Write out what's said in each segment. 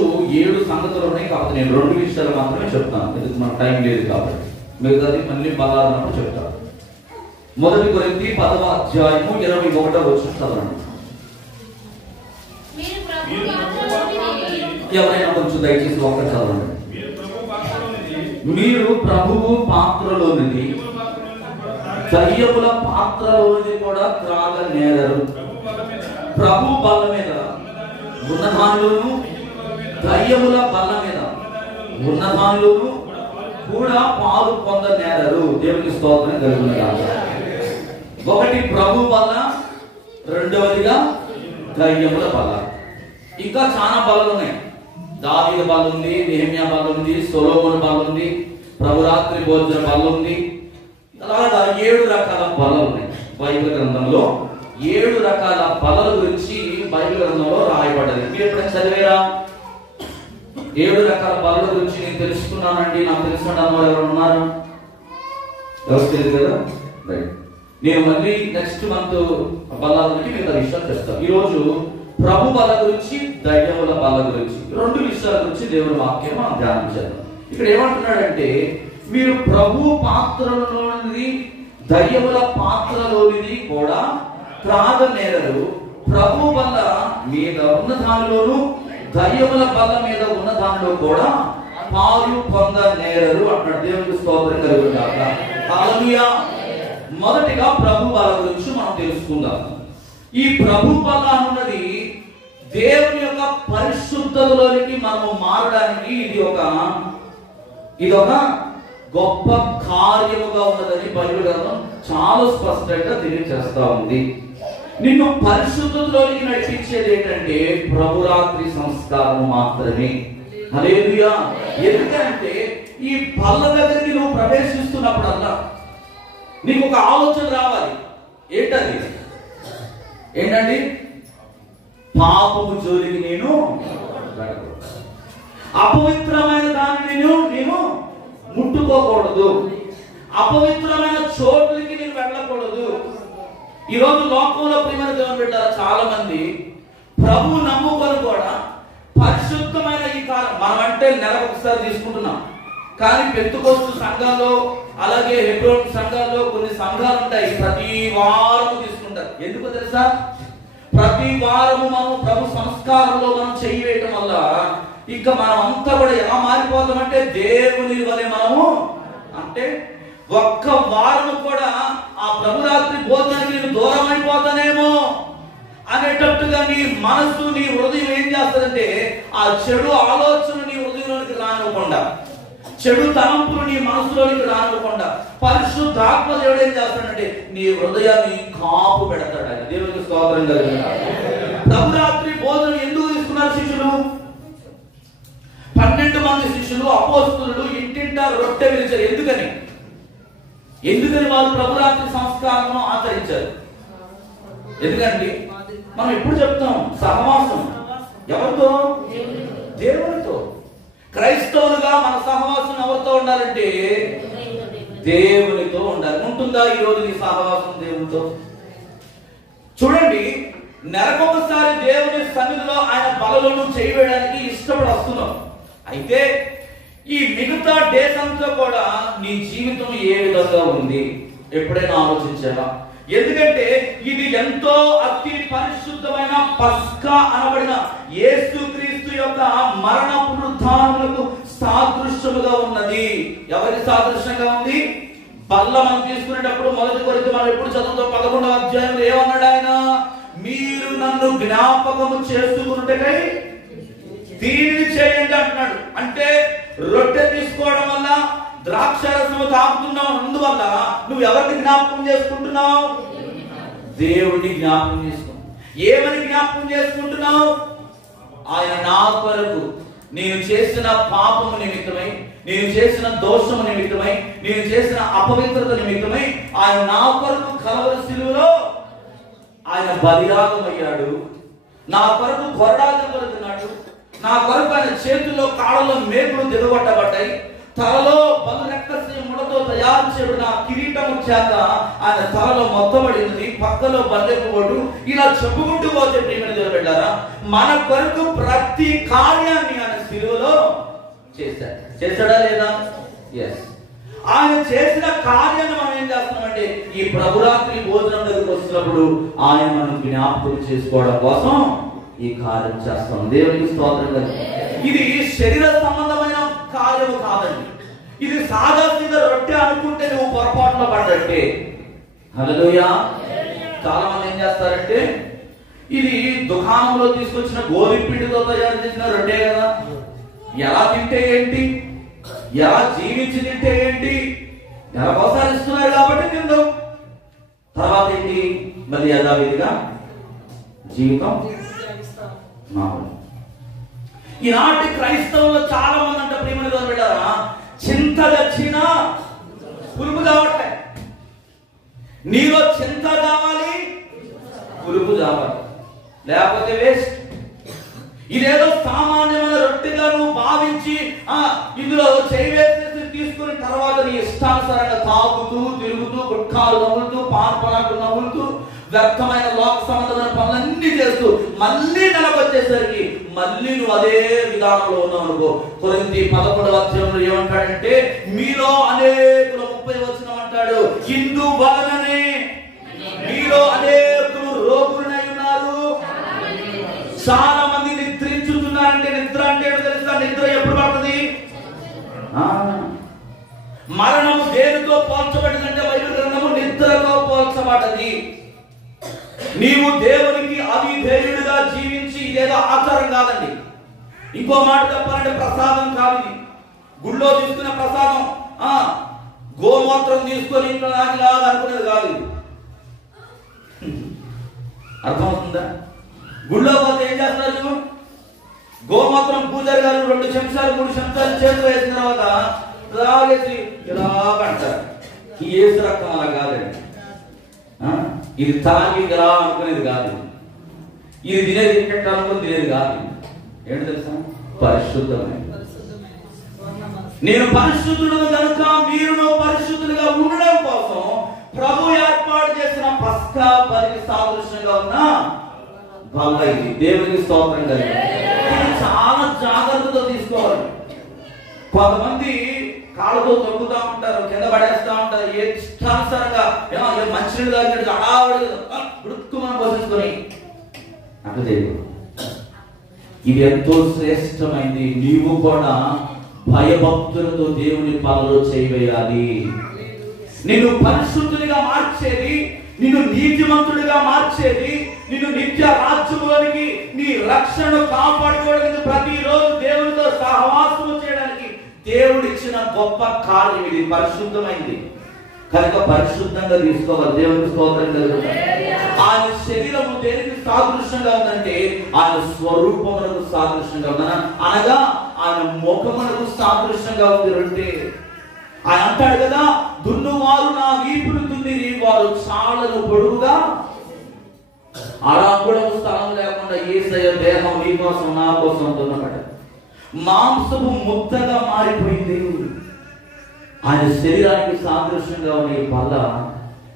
7 సంగతులు ఉన్నాయి కాబట్టి నేను 2 విషయాలు మాత్రమే చెప్తాను, ఎందుకు మనకు టైం లేదు కాబట్టి. మిగతాది మళ్ళీ బలాలన్నప్పుడు చెప్తాను. 1 కొరింథీ 10వ అధ్యాయము 21వ వచనం చదవండి. ఎవరైనా కొంచెం దయచేసి ఒక్కటి చదవండి. మీరు ప్రభువు పాత్రలోనిది దయ్యముల పాత్రలోనిది కూడా త్రాగనేరరు. ప్రభు బల్ల మీద ఉన్నదానిలోను దయ్యముల బల్ల మీద ఉన్నదానిలోను కూడా పాలు పొందనేరరు. దేవునికి స్తోత్రం కలుగును గాక. ఒకటి ప్రభు బల్ల, రెండవదిగా దయ్యముల బల్ల. ఇంకా చాలా బల్లలు ఉన్నాయి. దావీదు బల్ల ఉంది, నెహెమ్యా బల్ల ఉంది, సొలొమోను బల్ల ఉంది, ప్రభురాత్రి భోజన బల్ల ఉంది. అలాగా 7 రకాల బల్లలు ఉన్నాయి బైబిల్ గ్రంథంలో. 7 రకాల బల్లల గురించి బైబిల్ గ్రంథంలో రాయబడ్డది. మీరు ఎప్పుడైనా చదివేరా? 7 రకాల బల్లల గురించి నేను తెలుసుకున్నానండి, నాకు తెలుసుకున్న ఎవరు ఉన్నారు? ఎవరు తెలియదు కదా? రైట్. నేను మళ్ళీ నెక్స్ట్ మంత్ బల్ల గురించి మిగతా విషయాలు చెప్తాను. ఈరోజు ప్రభు బల్ల గురించి, దయ్యముల బల్ల గురించి 2 విషయాల గురించి దేవుని వాక్యం మనం ధ్యానించాలి. ఇక్కడ ఏమంటున్నాడంటే, మీరు ప్రభు పాత్రలోనిది దయ్యముల పాత్రలోనిది కూడా త్రాగనేరరు. ప్రభు బల్ల మీద ఉన్న దానిలోను దయ్యముల బల్ల మీద ఉన్న దానిలో కూడా పాలు పొందనేరరు అంటున్నాడు. దేవునికి స్తోత్రం కలుగును గాక. హల్లెలూయా. మొదటిగా ప్రభు బల్ల గురించి మనం తెలుసుకుందాం. ఈ ప్రభు బల్ల అన్నది దేవుని యొక్క పరిశుద్ధతలోనికి మనము మారడానికి ఇది ఒక గొప్ప కార్యముగా ఉన్నదని బైబిల్ గ్రంథం చాలా స్పష్టంగా తెలియజేస్తా ఉంది. నిన్ను పరిశుద్ధతలోనికి నడిపించేది ఏంటంటే ప్రభురాత్రి సంస్కారం మాత్రమే. హల్లెలూయా. ఎందుకంటే ఈ బల్ల దగ్గరికి నువ్వు ప్రవేశిస్తున్నప్పుడల్లా నీకు ఒక ఆలోచన రావాలి. ఏంటండి? పాపము జోలికి నేను అపవిత్రమైన దాన్ని నేను ముట్టుకోకూడదు. అపవిత్రమైన చోట్లకి నేను వెళ్ళకూడదు. ఈరోజు లోకంలో ప్రియమైన దేవుని బిడ్డలారా, చాలా మంది ప్రభు నమ్ముకొని కూడా పరిశుద్ధమైన ఈ కాలం మనం అంటే నెలకు ఒకసారి తీసుకుంటున్నాం. కానీ పెంతెకోస్తు సంఘాల్లో, అలాగే హెబ్రోన్ సంఘాల్లో కొన్ని సంఘాలు ఉంటాయి, ప్రతి వారము తీసుకుంటారు. ఎందుకో తెలుసా? ప్రతి వారము మనం ప్రభు సంస్కారంలో మనం చెయ్యి వేయటం వల్ల ఇంకా మనం అంతా కూడా ఎలా మారిపోతామంటే దేవుని వలె మనము, అంటే ఒక్క వారము కూడా ఆ ప్రభురాత్రి భోజనానికి నేను దూరం అయిపోతానేమో అనేటట్టుగా నీ మనసు, నీ హృదయం ఏం చేస్తుందంటే ఆ చెడు ఆలోచన నీ హృదయంలోనికి రానివ్వకుండా, చెడు తలంపులు నీ మనసులోనికి రానివ్వకుండా పరిశుద్ధాత్మ దేవుడు ఏం చేస్తాడంటే నీ హృదయాన్ని కాపు పెడతాడు. ఆయన దేవునికి స్తోత్రం కలుగును గాక. ప్రభురాత్రి భోజనం ఎందుకు తీసుకున్నారు శిష్యులు? 12 మంది శిష్యులు, అపోస్తలులు ఇంటింటా రొట్టె విరిచారు. ఎందుకని వాళ్ళు ప్రభురాత్రి సంస్కారం ఆచరించారు? ఎందుకండి మనం ఎప్పుడు చెప్తాం, సహవాసం ఎవరితో? దేవునితో. క్రైస్తవులుగా మన సహవాసం ఎవరితో ఉండాలంటే దేవునితో ఉండాలి. ఉంటుందా ఈరోజు నీ సహవాసం దేవునితో? చూడండి, నెలకొకసారి దేవుని సన్నిధిలో ఆయన బలలో చేయడానికి ఇష్టపడి వస్తున్నాం. అయితే ఈ మిగతా డేస్ అంతా కూడా నీ జీవితం ఏ విధంగా ఉంది ఎప్పుడైనా ఆలోచించారా? ఎందుకంటే ఇది ఎంతో అతి పరిశుద్ధమైన పస్కా అనబడిన యేసుక్రీస్తు యొక్క మరణ పునరుత్థానములకు సాదృశ్యముగా ఉన్నది. ఎవరికి సాదృశ్యంగా ఉంది? బల్ల మనం తీసుకునేటప్పుడు 1 కొరింథీ మనం ఎప్పుడు చదువుతాం? 11వ అధ్యాయంలో ఏమన్నాడు ఆయన? మీరు నన్ను జ్ఞాపకము చేసుకున్నట్టుకై దీనిని చేయండి అంటున్నాడు. అంటే రొట్టె తీసుకోవడం వల్ల, ద్రాక్షరసము తాగుతున్నావు అందువల్ల నువ్వు ఎవరిని జ్ఞాపకం చేసుకుంటున్నావు? దేవుడిని జ్ఞాపకం చేసుకుంటున్నావు. ఏమని జ్ఞాపకం చేసుకుంటున్నావు? ఆయన నా కొరకు నేను చేసిన పాపము నిమిత్తమై, నేను చేసిన దోషము నిమిత్తమై, నేను చేసిన అపవిత్రత నిమిత్తమై ఆయన నా కొరకు కలవరి శిలువలో ఆయన బలియాగమయ్యాడు. నా కొరకు కొరడాదెబ్బలున్నాడు. నా కొరకు ఆయన చేతుల్లో కాళ్ళలో మేకులు దిగబట్టబడ్డాయి. తలలో బలు రక్తస్య ముడతో తయారు చేయబడిన కిరీటము చేత ఆయన తలలో మొత్తబడింది. పక్కలో బల్లెపోటు. ఇలా చెప్పుకుంటూ పోతే ప్రియమైన దేవుని బిడ్డలారా, మన కొరకు ప్రతి కార్యాన్ని ఆయన సిలువలో చేశాడు. చేశాడా లేదా? ఎస్. ఆయన చేసిన కార్యాన్ని మనం ఏం చేస్తున్నామంటే ఈ ప్రభురాత్రి భోజనం దగ్గరికి వస్తున్నప్పుడు ఆయన మనం జ్ఞాపకం చేసుకోవడం కోసం ఈ కార్యం చేస్తాం. దేవునికి స్తోత్రం. ఇది శరీర సంబంధమైన కార్యం కాదండి. ఇది సాధారణంగా రొట్టె అనుకుంటే నువ్వు పొరపాటులో పడ్డట్టే. హల్లెలూయా. చాలా మంది ఏం చేస్తారంటే ఇది దుకాణంలో తీసుకొచ్చిన గోధుమ పిండితో తయారు చేసిన రొట్టె కదా, ఎలా తింటే ఏంటి, ఎలా జీవించి తింటే ఏంటి, ఎలా అవసరిస్తున్నారు కాబట్టి తిందాం. తర్వాత ఏంటి, మళ్ళీ యథావిధిగా జీవితం మామూలు. ఈనాటి క్రైస్తవులు చాలా మంది అంటే ప్రేమగా పెట్టారా, చింత తెచ్చినా పులుపు కావట్లే. నీలో చింత కావాలి, పులుపు కావాలి, లేకపోతే వేస్ట్. ఇదేదో సామాన్యమైన రొట్టెగా నువ్వు భావించి ఇందులో చేసి తీసుకుని తర్వాత నీ ఇష్టానుసారంగా తాగుతూ తిరుగుతూ గుట్కాలు నవ్వులుతూ పాన్పనాలు నవ్వులుతూ వ్యర్థమైన లోక సంబంధమైన పనులన్నీ చేస్తూ మళ్ళీ నెలకొచ్చేసరికి మళ్ళీ నువ్వు అదే విధానంలో ఉన్నావు అనుకో. కొరింథీ 11వ అధ్యాయంలో ఏమంటాడంటే మీలో అనేకులు 30 వచనం అంటాడు, ఇందువలననే మీలో అనేకులు రోగులై ఉన్నారు. చాలా మంది నిద్రించుతున్నారంటే నిద్ర అంటే ఏంటో తెలుసా? నిద్ర ఎప్పుడు పడుతుంది? మరణము దేనితో పోల్చబడిందంటే బైబిల్ గ్రంథము నిద్రతో పోల్చబడ్డది. నీవు దేవునికి అవిధేయుడిగా జీవించి ఇదేదో ఆచారం కాదండి. ఇంకో మాట చెప్పాలంటే ప్రసాదం కాదు ఇది. గుళ్ళో తీసుకునే ప్రసాదం గోమూత్రం తీసుకొని ఇంట్లో నాకిలాగా అనుకునేది కాదు. అర్థమవుతుందా? గుళ్ళో పోతే ఏం చేస్తారు? గోమూత్రం పూజారి గారు 2 చెంచాలు 3 చెంచాలు చేతిలో వేసిన తర్వాత రాగేసి ఇలా అంటారు. ఈ ఏసు రక్తం అలా కాదండి. ఇది తాగి ఇలా అనుకునేది కాదు. ఇది తినేది తింటే అనుకుని తినేది కాదు. ఏంటి తెలుసా? పరిశుద్ధమైన. నేను పరిశుద్ధుడు కనుక మీరు పరిశుద్ధులుగా ఉండడం కోసం ప్రభు ఏర్పాటు చేసిన పస్కా బలికి సాదృశ్యంగా ఉన్న బల్ల ఇది. దేవునికి స్తోత్రం కలిగి చాలా జాగ్రత్తతో తీసుకోవాలి. కొంతమంది కాళ్ళతో తొక్కుతా ఉంటారు, కింద పడేస్తా ఉంటారు, ఏ ఇష్టానుసారంగా మంచినీళ్ళు తాగినట్టు అడావడి ఉడుక్కుమని పోసేసుకొని అట్లా చేయకూడదు. ఇది ఎంతో శ్రేష్టమైంది. నీవు కూడా భయభక్తులతో దేవుని పనులు చేయవేయాలి. నిన్ను పరిశుద్ధునిగా మార్చేది, నిన్ను నీతిమంతుడిగా మార్చేది, నిన్ను నిత్య రాజ్యంలోనికి నీ రక్షణ కాపాడుకోవడానికి ప్రతిరోజు దేవునితో సహవాసం చేయడానికి దేవుడిచ్చిన గొప్ప కార్యం ఇది. పరిశుద్ధమైంది కనుక పరిశుద్ధంగా తీసుకోవాలి. దేవునికి స్తోత్రం కలుగుతుంది. ఆయన శరీరము దేనికి సాదృశ్యంగా ఉందంటే ఆయన స్వరూపమునకు సాదృశ్యంగా ఉందన, అనగా ఆయన ముఖమునకు సాదృశ్యంగా ఉంది. అంటే ఆయన అంటాడు కదా, దున్నువారు నా వీపును దున్నిరి, వారు చాలను పొడుగుగా. అలా కూడా స్థలం లేకుండా యేసయ్య దేహం నీ కోసం నా కోసం దున్నపడ్డ మాంసము ముద్దగా మారిపోయింది. ఆయన శరీరానికి సాదృశ్యంగా ఉన్న ఈ బల్ల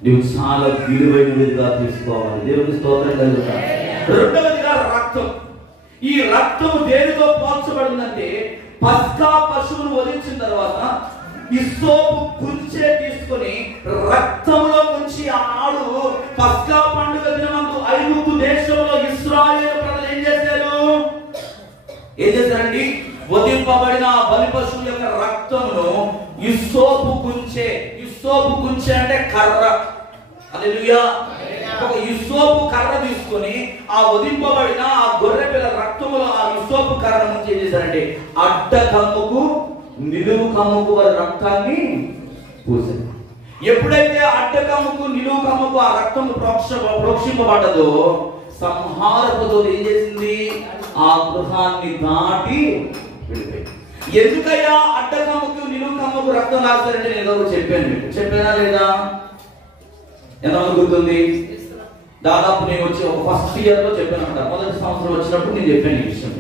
నువ్వు చాలా విలువైనదిగా తీసుకోవాలి. దేవుని స్తోత్రం కలుగుతాయి. రెండవదిగా రక్తం. ఈ రక్తం దేనితో పోల్చబడిందంటే పస్కా పశువును వధించిన తర్వాత ఇస్సోపు కుంచె తీసుకొని రక్తంలో ముంచి ఆడు పస్కా పండుగ దినమందు ఐగుప్తు దేశంలో ఇశ్రాయేలు ప్రజలు ఏం చేశారండి? వధింపబడిన బలి పశువు యొక్క రక్తమును ఇస్సోపు కుంచె. ఇస్సోపు కుంచె అంటే కర్ర. హల్లెలూయా. ఒక ఇస్సోపు కర్ర తీసుకొని ఆ వధింపబడిన ఆ గొర్రె పిల్ల రక్తములో ఆ ఇస్సోపు కర్ర నుంచి ఏం చేశారంటే అడ్డ కమ్ముకు నిలువు కమ్ముకు వారి రక్తాన్ని పూసారు. ఎప్పుడైతే అడ్డ కమ్ముకు నిలువు కమ్ముకు ఆ రక్తం ప్రోక్షింపబడ్డదో సంహారపుతో ఏం చేసింది? ఆ గృహాన్ని దాటి వెళ్ళిపోయింది. ఎందుకయ్యా అడ్డ కమ్ముకు నిలువు కమ్ముకు రక్తం రాస్తారంటే నేను ఏదో చెప్పాను. మీకు చెప్పానా లేదా? ఎంతమంది గుర్తుంది? దాదాపు నేను వచ్చి ఒక ఫస్ట్ ఇయర్ లో చెప్పాను అనమాట. మొదటి సంవత్సరం వచ్చినప్పుడు నేను చెప్పాను ఈ విషయం.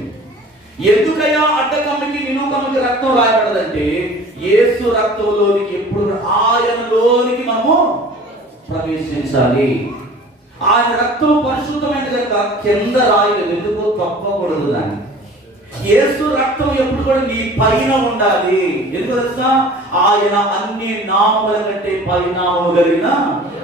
ఎందుకయ్యా అడ్డకమ్మకి నిలువు కమ్మకి రక్తం రాయబడదంటే యేసు రక్తంలోనికి ఎప్పుడు ఆయనలోనికి మనము ప్రవేశించాలి. ఆయన రక్తం పరిశుద్ధమైనది కనుక కింద రాయలేదు. ఎందుకో తప్పకూడదు దాన్ని. యేసు రక్తం ఎప్పుడు కూడా నీ పైన ఉండాలి. ఎందుకు తెలుసా? ఆయన అన్ని నామముల కంటే పరిణామము కలిగిన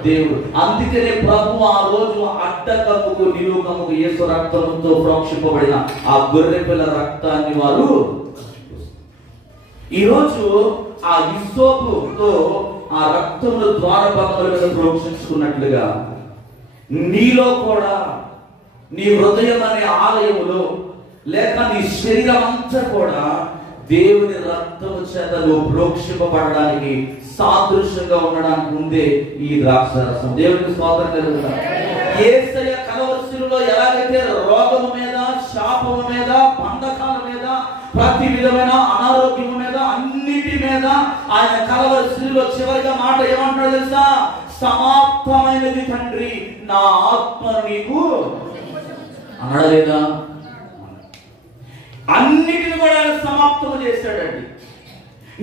దేవుడు. అందుకనే ప్రభు ఆ రోజు అడ్డకముకు నిలువుకముకు యేసు రక్తముతో ప్రోక్షింపబడిన ఆ గొర్రె పిల్ల రక్తాన్ని వారు ఈరోజు ఆ హిస్సోపుతో ఆ రక్తముల ద్వారబంధముల మీద ప్రోక్షించుకున్నట్లుగా నీలో కూడా నీ హృదయం అనే ఆలయములో లేక నీ శరీరం అంతా కూడా దేవుని రక్తము చేత నువ్వు ప్రోక్షింపబడడానికి సాదృశ్యంగా ఉండడానికి ముందే ఈ ద్రాక్ష రసం. దేవునికి స్తోత్రం కలుగుతుంది. యేసయ్య కలవరిశిలువలో ఎలాగైతే రోగము మీద, శాపము మీద, బంధకాల మీద, ప్రతి విధమైన అనారోగ్యము మీద, అన్నిటి మీద ఆయన కలవరిశిలువలో చివరిగా మాట ఏమంటాడు తెలుసా? సమాప్తమైనది తండ్రి, నా ఆత్మను నీకు అనడలేదా? అన్నిటిని కూడా ఆయన సమాప్తం చేశాడండి.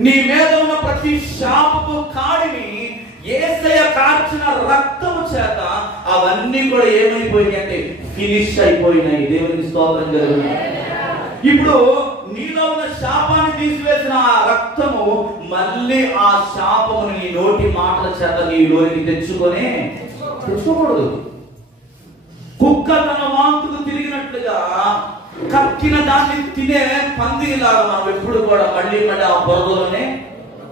నీ మీద ఉన్న ప్రతి శాపపు కాడిని యేసయ్య కార్చిన రక్తము చేత అవన్నీ కూడా ఏమైపోయినాయి అంటే ఫినిష్ అయిపోయినాయి. దేవునికి స్తోత్రం కలుగును. ఇప్పుడు నీలో ఉన్న శాపాన్ని తీసివేసిన ఆ రక్తము మళ్ళీ ఆ శాపమును నీ నోటి మాటల చేత నీలోనికి తెచ్చుకోకూడదు. కుక్క తన వాంతుకు తిరిగినట్లుగా కక్కిన దాన్ని తినే పందిలాగా మనం ఎప్పుడు కూడా మళ్ళీ ఆ బొరలోనే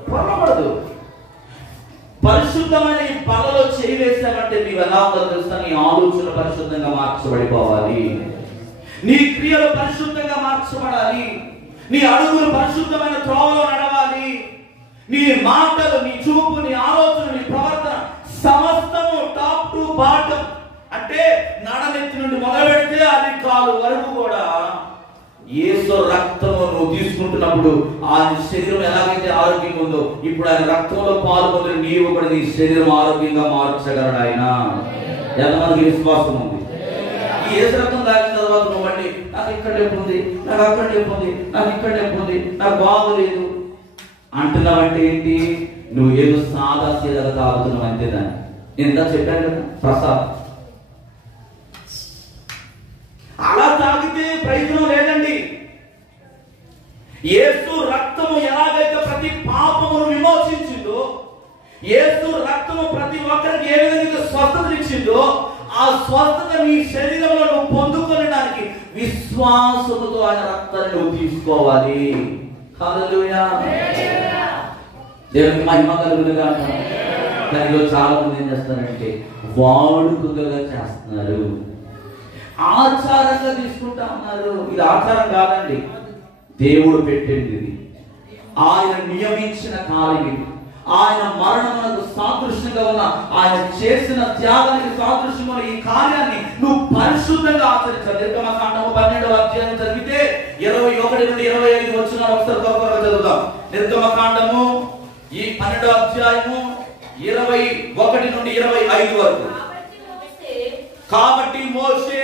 పొరబడదు. పరిశుద్ధమైన ఈ బలలో చేయి వేసామంటే నీవు ఎలా ఉందో తెలుసా? నీ ఆలోచన పరిశుద్ధంగా మార్చబడిపోవాలి, నీ క్రియలు పరిశుద్ధంగా మార్చబడాలి, నీ అడుగులు పరిశుద్ధమైన త్రోవలో నడవాలి, నీ మాటలు, నీ చూపు, నీ ఆలోచన, నీ ప్రవర్తన సమస్తము టాప్ టు బాటమ్ అంటే నడనెత్తి నుండి మొదలు పెడితే అది కాలు వరకు కూడా యేసు రక్తము నువ్వు తీసుకుంటున్నప్పుడు ఆయన శరీరం ఎలాగైతే ఆరోగ్యంగా ఉందో ఇప్పుడు ఆయన రక్తంలో పాల్గొని నీవు కూడా నీ శరీరం ఆరోగ్యంగా మార్చగలడు ఆయన. ఎంతమందికి విశ్వాసం ఉంది? ఈ యేసు రక్తం తాగిన తర్వాత నువ్వు మళ్ళీ నాకు ఇక్కడ నొప్పి ఉంది, నాకు అక్కడ నొప్పి ఉంది, నాకు ఇక్కడ నొప్పి ఉంది, నాకు బాగోలేదు అంటున్నావంటే ఏంటి? నువ్వు ఏదో సాదా సీదా తాగుతున్నావు అంతే. దాన్ని నేను ఇంత చెప్పాను కదా, ప్రసాద్ అలా తాగితే ప్రయోజనం లేదండి. యేసు రక్తము ఎలాగైతే ప్రతి పాపమును విమోచించిందో, యేసు రక్తము ప్రతి ఒక్కరికి ఏ విధంగా స్వస్థత ఇచ్చిందో ఆ స్వస్థత నీ శరీరంలో నువ్వు పొందుకోవడానికి విశ్వాసముతో ఆయన రక్తాన్ని నువ్వు తీసుకోవాలి. హల్లెలూయా, దేవునికి మహిమ కలుగును గాక. కానీ చాలా మంది ఏం చేస్తారంటే వాడుకగా చేస్తున్నారు, ఆచారంగా తీసుకుంటా ఉన్నారు. ఇది ఆచారం కాదండి, దేవుడు పెట్టింది ఇది. ఆయన నియమించిన కాలం ఇది. ఆయన మరణమునకు సాదృశ్యంగా ఉన్న, ఆయన చేసిన త్యాగానికి సాదృశ్యంగా ఈ కార్యాన్ని నువ్వు పరిశుద్ధంగా ఆచరించాలి. నిర్గమకాండము 12వ అధ్యాయం చదివితే 21 నుండి 25 వచనాలు ఒకసారి త్వరగా చదువుదాం. నిర్గమకాండము ఈ 12వ అధ్యాయము 21 నుండి 25 వరకు. కాబట్టి మోషే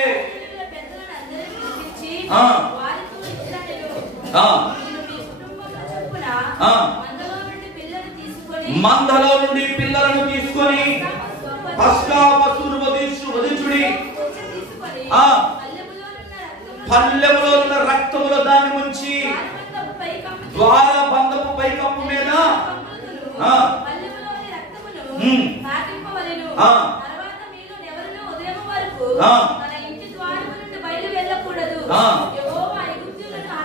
మందలో నుండి పిల్లలను తీసుకొని పస్కా పశువును వధించుడి, పల్లెములో ఉన్న రక్తములో దాన్ని ముంచి ద్వారబంధపు పైకప్పు మీద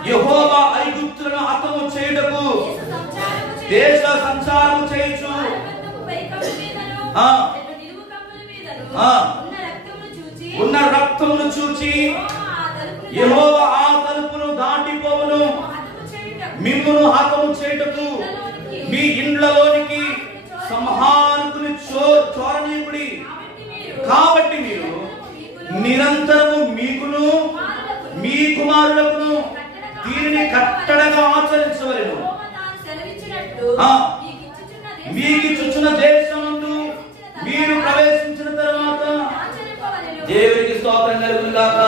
యెహోవా ఐగుప్తులను హతము చేయుటకు దేశ సంచారము చేయుచు ఉన్న రక్తమును చూచి యెహోవా ఆ తలుపును దాటిపోవును, మిమ్మును హతము చేయుటకు మీ ఇండ్లలోనికి సంహారకుని చోరనీయుడి. కాబట్టి మీరు నిరంతరము మీకును మీ కుమారులకు దీనిని కట్టడగా ఆచరించవలెను. మీకిచ్చుచున్న దేశమందు మీరు ప్రవేశించిన తర్వాత దేవునికి స్తోత్రం కలుగును గాక.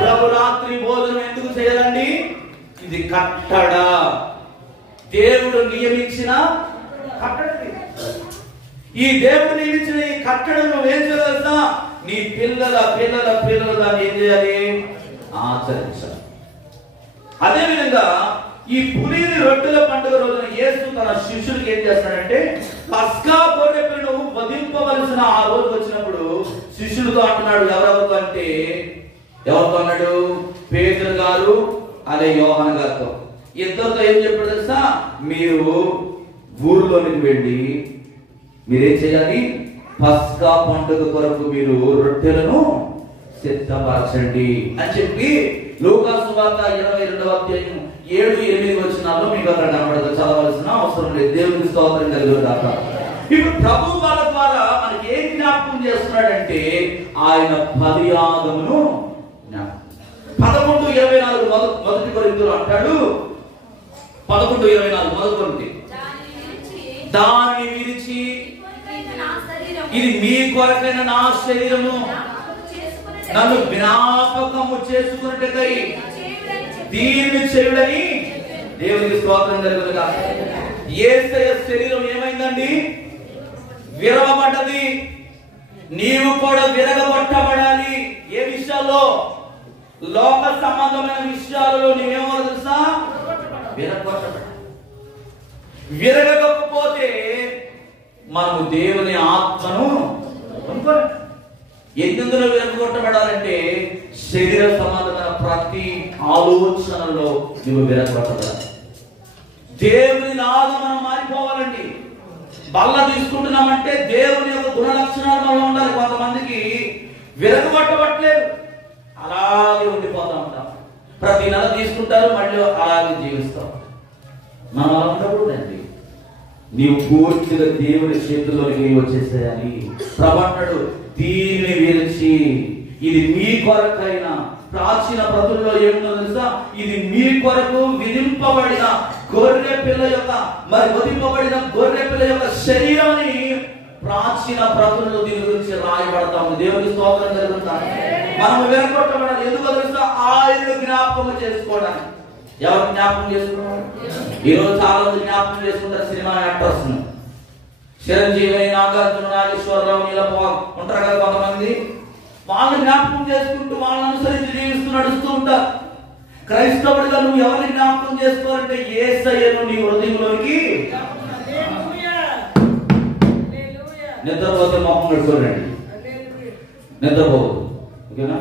ప్రభు రాత్రి భోజనం ఎందుకు చేయాలండి? ఇది కట్టడ, దేవుడు నియమించిన కట్టడ. ఈ దేవుడు నియమించిన ఈ కట్టడను నువ్వేం చేయాలన్నా నీ పిల్లల పిల్లల పిల్లలు దాన్ని ఏం చేయాలి? ఆచరించాలి. అదేవిధంగా ఈ పులిని రొట్టెల పండుగ రోజున యేసు తన శిష్యుడికి ఏం చేస్తాడంటే పస్కా గొర్రె పిల్లను వధింపవలసిన ఆ రోజు వచ్చినప్పుడు శిష్యులతో అంటున్నాడు. ఎవరెవరితో అంటే ఎవరితో అన్నాడు? పేతురు గారు అదే యోహాను గారితో. ఇద్దరితో ఏం చెప్పాడు తెలుసా? మీరు ఊర్లోనికి వెళ్ళి మీరేం చేయాలి? పస్కా పండుగ కొరకు మీరు రొట్టెలను సిద్ధపరచండి అని చెప్పి లూకా సువార్త 22వ అధ్యాయం 7-8 వచనాల్లో మీకు అక్కడ కనబడదు, చదవలసిన అవసరం లేదు. దేవునికి స్తోత్రం కలుగుగాక. ఇప్పుడు ప్రభు వాళ్ళ ద్వారా మనకి ఏం జ్ఞాపకం చేస్తున్నాడంటే ఆయన 10 ఆగమును 11:24 మొదటి కొరింథీయులు అంటాడు. 11:24 మొదటి కొరింథీ, దానిని విరిచి ఇది మీ కొరకైన నా శరీరము నన్ను జ్ఞాపకము చేసుకున్నట్టుకై దీనిని చేయుడని దేవునికి స్తోత్రం కలుగుగాక. యేసయ్య శరీరం ఏమైందండి? విరవబడ్డది. నీవు కూడా విరగబట్టబడాలి. ఏ విషయాల్లో? లోక సంబంధమైన విషయాలలో నీవేమో తెలుసా? విరగబట్టబడాలి. విరగకపోతే మనము దేవుని ఆత్మను పొందుకోలేం. ఎందులో విరగొట్టబడాలంటే శరీర సంబంధమైన ప్రతి ఆలోచనలో నువ్వు విరగొట్టబడాలి. దేవుని లాగా మనం మారిపోవాలండి. బల్ల తీసుకుంటున్నామంటే దేవుని యొక్క గుణ లక్షణాలు మనం ఉండాలి. కొంతమందికి విరగొట్టబట్టలేదు, అలాగే ఉండిపోతా ఉంటాం. ప్రతి నెల తీసుకుంటారు, మళ్ళీ అలాగే జీవిస్తాం. మనం అలా ఉండకూడదండి. నీవు పూర్తిగా దేవుని చేతుల్లోకి వచ్చేసేయాలి. ప్రభు దీనిని విరిచి ఇది మీ కొరకైన, ప్రాచీన ప్రతుల్లో ఏముందో తెలుసా? ఇది మీ కొరకు విధింపబడిన గొర్రె పిల్ల యొక్క వధింపబడిన గొర్రె పిల్ల యొక్క శరీరాన్ని ప్రాచీన ప్రతుల్లో దీని గురించి రాయబడతాము. దేవుని స్తోత్రం జరుగుతాను. మనం విరగొట్టబడాలి. ఎందుకో తెలుసా? ఆయన జ్ఞాపకం చేసుకోవడానికి. ఎవరు జ్ఞాపకం చేసుకున్నారు? ఈరోజు చాలా మంది జ్ఞాపకం చేసుకుంటారు సినిమా యాక్టర్స్. చిరంజీవి, నాగార్జున, నాగేశ్వరరావు ఇలా ఉంటారు కదా కొంతమంది. వాళ్ళని జ్ఞాపకం చేసుకుంటూ వాళ్ళని అనుసరించి జీవిస్తూ నడుస్తూ ఉంటారు. క్రైస్తవుడిగా నువ్వు ఎవరిని జ్ఞాపకం చేసుకోవాలంటే యేసయ్యను నీ హృదయంలోకి. నిద్రపోతే మొహం కట్టుకోరండి, నిద్రపోదు. ఓకేనా?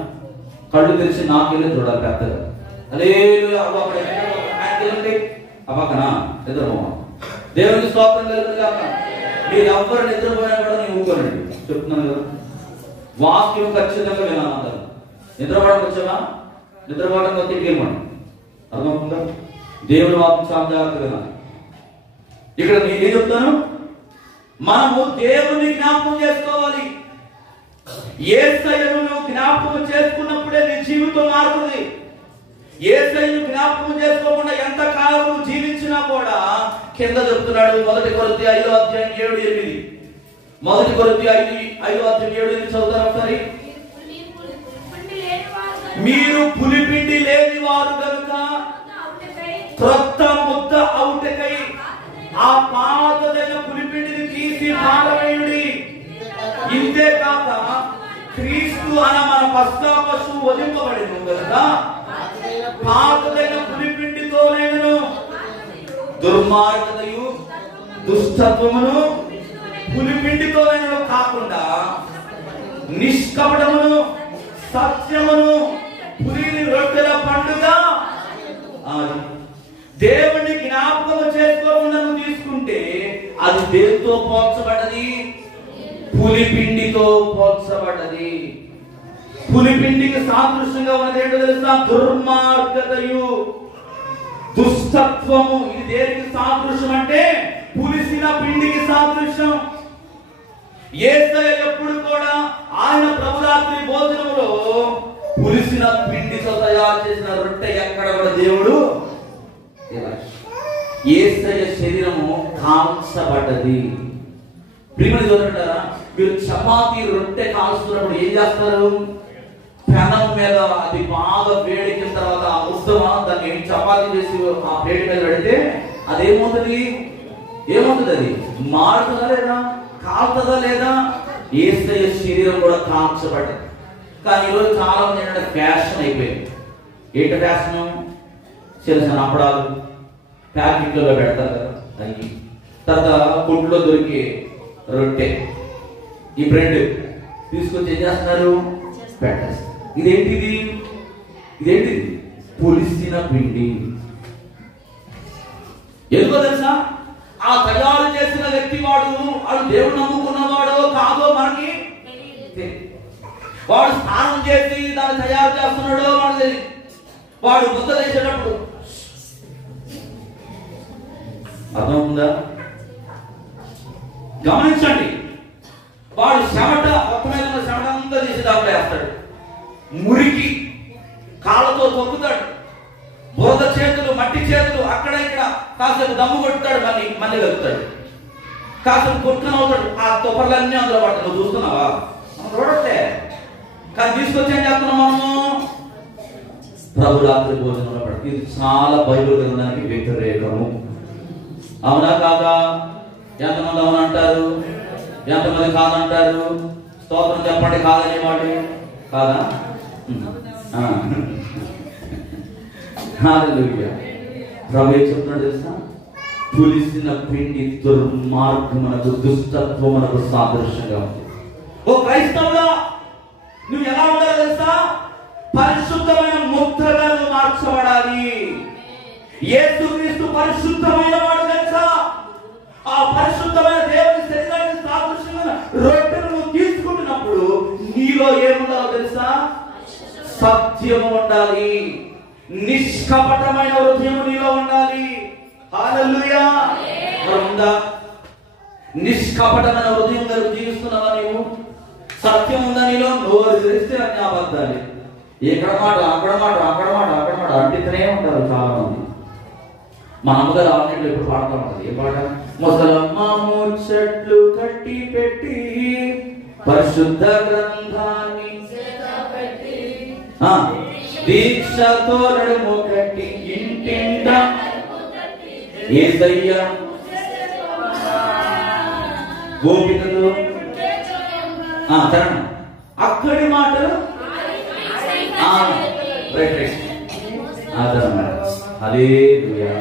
కళ్ళు తెరిచి నాకెళ్ళి చూడాలి పెద్దగా. అదే అపక్కన నిద్రపోమా. దేవునికి స్తోత్రం కలుగుగాక. మీరు ఎవరు నిద్రపోయినా కూడా నేను ఊరుకోనండి, చెప్తున్నాను కదా. వాక్యం ఖచ్చితంగా వినాలంటారు. నిద్రపోవడానికి వచ్చావా? నిద్రపోవడానికి వస్తే ఇంటికి వెళ్ళిపోండి. అర్థమవుతుందా? దేవుని వాక్యం చాలా జాగ్రత్తగా వినాలి. ఇక్కడ నేను ఏం చెప్తాను? మనము దేవుని జ్ఞాపకం చేసుకోవాలి. యేసయ్యను నువ్వు జ్ఞాపకం చేసుకున్నప్పుడే నీ జీవితం మారుతుంది. యేసయ్యను జ్ఞాపకం చేసుకోకుండా ఎంత కాలం నువ్వు జీవించినా కూడా కింద చెప్తున్నాడు. 1 కొరింథీ 5వ అధ్యాయం 7-8. 1 కొరింథీ 5వ అధ్యాయం 7-8 చదువుతారు ఒకసారి. మీరు పులిపిండి లేని వారు కనుక క్రొత్త ముద్ద అవుటకై ఆ పాతదైన పులిపిండిని తీసి పారవేయుడి. ఇంతే కాక క్రీస్తు అన మన పస్కా పశువు వధింపబడిను కనుక పాతదైన పులిపిండితో నేను దుర్మార్గతయు దుష్టత్వమును పులిపిండితో నేను కాకుండా నిష్కపటమును సత్యమును పులిని రొట్టెల పండుగ దేవుని జ్ఞాపకం చేసుకోకుండా నువ్వు తీసుకుంటే అది దేనితో పోల్చబడ్డది? పులిపిండితో పోల్చబడ్డది. పులిపిండికి సాదృశ్యంగా ఉన్నది ఏంటో తెలుసా? దుర్మార్గతయు దుష్టత్వము. ఇది దేనికి సాదృశ్యం అంటే పులిసిన పిండికి సాదృశ్యం. యేసయ్య ఎప్పుడు కూడా ఆయన ప్రభురాత్రి భోజనంలో పులిసిన పిండితో తయారు చేసిన రొట్టె ఎక్కడ కూడా దేవుడు. యేసయ్య శరీరము కాల్చబడ్డది. ప్రియమైన చూడంటారా, మీరు చపాతీ రొట్టె కాల్చుతున్నప్పుడు ఏం చేస్తారు? పెనం మీద అది బాగా వేడెక్కిన తర్వాత ఆ ముద్దమ దాన్ని చపాతీ చేసి ఆ ప్లేట్ మీద పెడితే అదేమవుతుంది? ఏమవుతుంది? అది మారుతుందా లేదా? కాలుతుందా లేదా? యేసయ్య శరీరం కూడా కాల్చబడ్డది. కానీ ఈరోజు చాలా మంది ఏంటంటే ఫ్యాషన్ అయిపోయింది. ఏంటి ఫ్యాషన్? చిన్న చిన్న అప్పడాలు ప్యాకెట్లలో పెడతారు కదా అవి, తర్వాత కొట్టులో దొరికే రొట్టె, ఈ బ్రెడ్ తీసుకొచ్చి ఏం చేస్తున్నారు, పెట్టేస్తారు. ఇదేంటిది, పులిసిన పిండి. ఎందుకో తెలుసా, ఆ తయారు చేసిన వ్యక్తి వాడు దేవుడు నమ్ముకున్నవాడో కాదో మనకి వాడు స్నానం చేసి దాన్ని తయారు చేస్తున్నాడో మనకు తెలియదు. వాడు ముద్ద చేసేటప్పుడు అర్థం ఉందా, గమనించండి. వాడు చెమట మొత్తమైన చెమట అంతా తీసి దాంట్లో వేస్తాడు, మురికి కాళ్ళతో తొక్కుతాడు, బురద చేతులు మట్టి చేతులు అక్కడ ఇక్కడ కాసేపు దమ్ము కొట్టుతాడు, మళ్ళీ వెళ్తాడు, కాసేపు కొట్టుకుని అవుతాడు. ఆ తొప్పర్లన్నీ అందులో పట్ట. నువ్వు చూస్తున్నావా, మనం చూడట్లే, కానీ తీసుకొచ్చి ఏం చేస్తున్నాం మనము, ప్రభు రాత్రి భోజనంలో పడుతుంది. ఇది చాలా బైబిల్ గ్రంథానికి వ్యతిరేకము. అవునా కాదా? ఎంతమంది అవునంటారు, ఎంతమంది కాదంటారు? స్తోత్రం చెప్పండి. కాదనేవాడు కాదా? ప్రభు ఏం చెప్తున్నాడు తెలుసా, పులిసిన పిండి దుర్మార్గమునకు దుష్టత్వమునకు సాదృశ్యంగా ఉంది. ఓ క్రైస్తవుడా, నువ్వు ఎలా ఉండాలో తెలుసా, పరిశుద్ధమైన ముద్రగా నువ్వు మార్చబడాలి. యేసుక్రీస్తు పరిశుద్ధమైన వాడు తెలుసా. ఆ పరిశుద్ధమైన దేవుని శరీరానికి సాదృశ్యమైన రొట్టెను నువ్వు తీసుకుంటున్నప్పుడు నీలో ఏముండాలో తెలుసా, సత్యము ఉండాలి, నిష్కపటమైన హృదయం నీలో ఉండాలి. హల్లెలూయా. ఉందా? నిష్కపటమైన హృదయం కలిగి జీవిస్తున్నావా నీవు? సత్యం ఉందా నీలో? నోరు తెరిస్తే అన్ని అబద్ధాలు, ఎక్కడ మాట అక్కడ మాట అక్కడ మాట అక్కడ మాట అంటితూనే ఉంటారు చాలా మంది. మా అమ్మగారు ఆన్లైన్లో ఎప్పుడు పాడుతూ ఉంటుంది. ఏ పాట? ముసలమ్మ ముచ్చట్లు కట్టి పెట్టి పరిశుద్ధ గ్రంథాన్ని దీక్షతో నడుము కట్టి ఇంటింట యేసయ్య గోపికలు తరణం అక్కడి మాటలు హల్లెలూయా.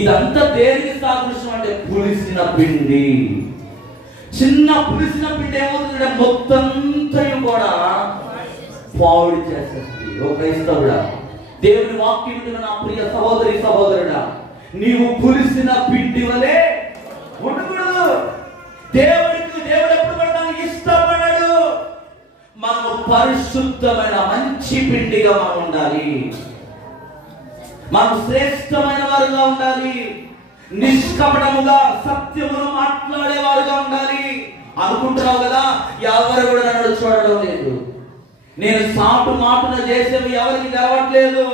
ఇదంతా దేనికి సాదృశ్యం అంటే పులిసిన పిండి. చిన్న పులిసిన పిండి ఏమవుతుందంటే మొత్తంతో కూడా పావుడి చేసేస్తుంది. ఓ క్రైస్తవుడా, దేవుని వాక్యం వింటున్న నా ప్రియ సహోదరి సహోదరుడా, నీవు పులిసిన పిండి వలె ఉండకూడదు. దేవుడు ఎప్పుడు పడడానికి ఇష్టపడడు. మనము పరిశుద్ధమైన మంచి పిండిగా మనం ఉండాలి. మనం శ్రేష్టమైన వారుగా ఉండాలి. నిష్కపటముగా సత్యమును మాట్లాడేవారుగా ఉండాలి. అనుకుంటున్నావు కదా, ఎవరు కూడా నన్ను చూడడం లేదు, నేను సాటు మాటున చేసేవి ఎవరికి తెలవట్లేదు,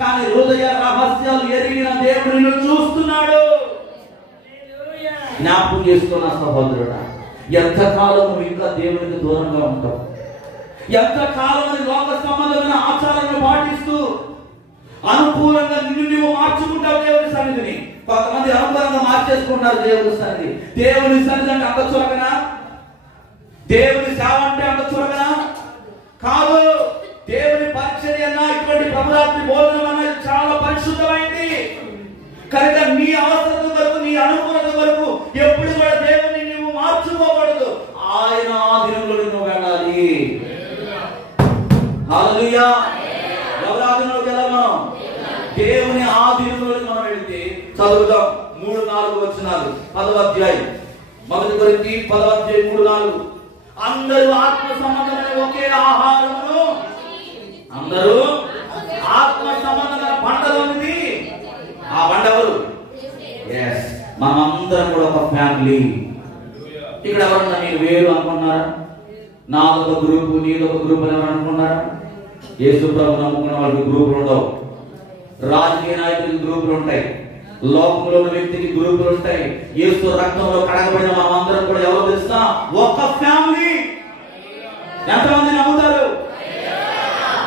కానీ హృదయ రహస్యాలు ఎరిగిన దేవుడు నిన్ను చూస్తున్నాడు. జ్ఞాపకం చేసుకున్న సహోదరుడా, ఎంతకాలం నువ్వు ఇంకా దేవునికి దూరంగా ఉంటావు? ఎంతకాలం లోక సంబంధమైన ఆచారాలను పాటిస్తూ అనుకూలంగా నిన్ను నువ్వు మార్చుకుంటావు దేవుని సన్నిధిని? కొంతమంది అనుకూలంగా మార్చేసుకుంటారు దేవుని సన్నిధి. దేవుని సన్నిధి అంటే అంత చురకనా? దేవుని సేవ అంటే అంత చురకనా? కాదు. దేవుని పరిచర్య అన్నా, ఇటువంటి ప్రభురాత్రి భోజనం అనేది చాలా పరిశుద్ధమైంది. కనుక నీ అవసరం వరకు, నీ అనుకూలత వరకు ఎప్పుడు కూడా దేవుని నువ్వు మార్చుకోకూడదు. ఆయన ఆధీనంలో నువ్వు వెళ్ళాలి. హల్లెలూయా. ఎవరి ఆధీనంలోకి వెళ్ళాలి మనం? దేవుని ఆధీనంలోకి మనం వెళ్తే చదువుదాం. 3-4 వచనాలు 10వ అధ్యాయం, 1 కొరింథీ 10వ అధ్యాయం 3-4. అందరూ ఆత్మ సంబంధమైన ఒకే ఆహారమును, అందరూ ఆత్మ సంబంధమైన బండలోనిది. ఆ బండ ఎవరు? మనమందరం కూడా ఒక ఫ్యామిలీ. ఇక్కడ ఎవరన్నా మీరు వేరు అనుకున్నారా? నాదొక గ్రూపు, నీదొక గ్రూప్ అని ఎవరు అనుకున్నారా? యేసు ప్రభు నమ్ముకున్న వాళ్ళకి గ్రూపులు ఉండవు. రాజకీయ నాయకులకి గ్రూపులు ఉంటాయి, లోకంలో ఉన్న వ్యక్తికి గ్రూపులు ఉంటాయి. యేసు రక్తంలో కడగబడిన మనం అందరం కూడా ఎవరు తెలుసా? ఒక ఫ్యామిలీ. ఎంతమంది నమ్ముతారు?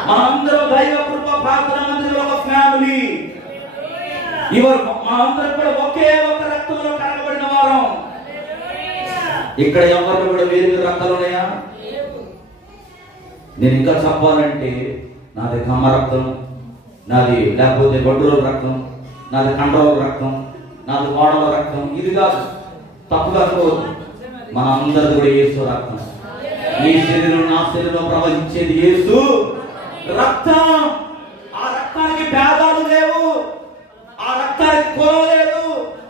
మనందరం దైవ కృప ప్రార్థన మందిరంలో ఒక ఫ్యామిలీ. మనందరం కూడా ఒకే ఒక రక్తంలో కడగబడిన వారం. ఇక్కడ ఎవరు కూడా వేరు వేరు రక్తాలు ఉన్నాయా? నేను ఇంకా చెప్పాలంటే నాది కమ్మ రక్తం, నాది లేకపోతే గొడ్డురోల రక్తం, నాది కండరోల రక్తం, నాది గోడల రక్తం, ఇది కాదు. తప్పుగా అనుకోవద్దు. మన అందరిది కూడా యేసు రక్తం. నీ శరీరం నా శరీరంలో ప్రవహించేది యేసు రక్తం. ఆ రక్తానికి భేదాలు లేవు, ఆ రక్తానికి కులం లేదు,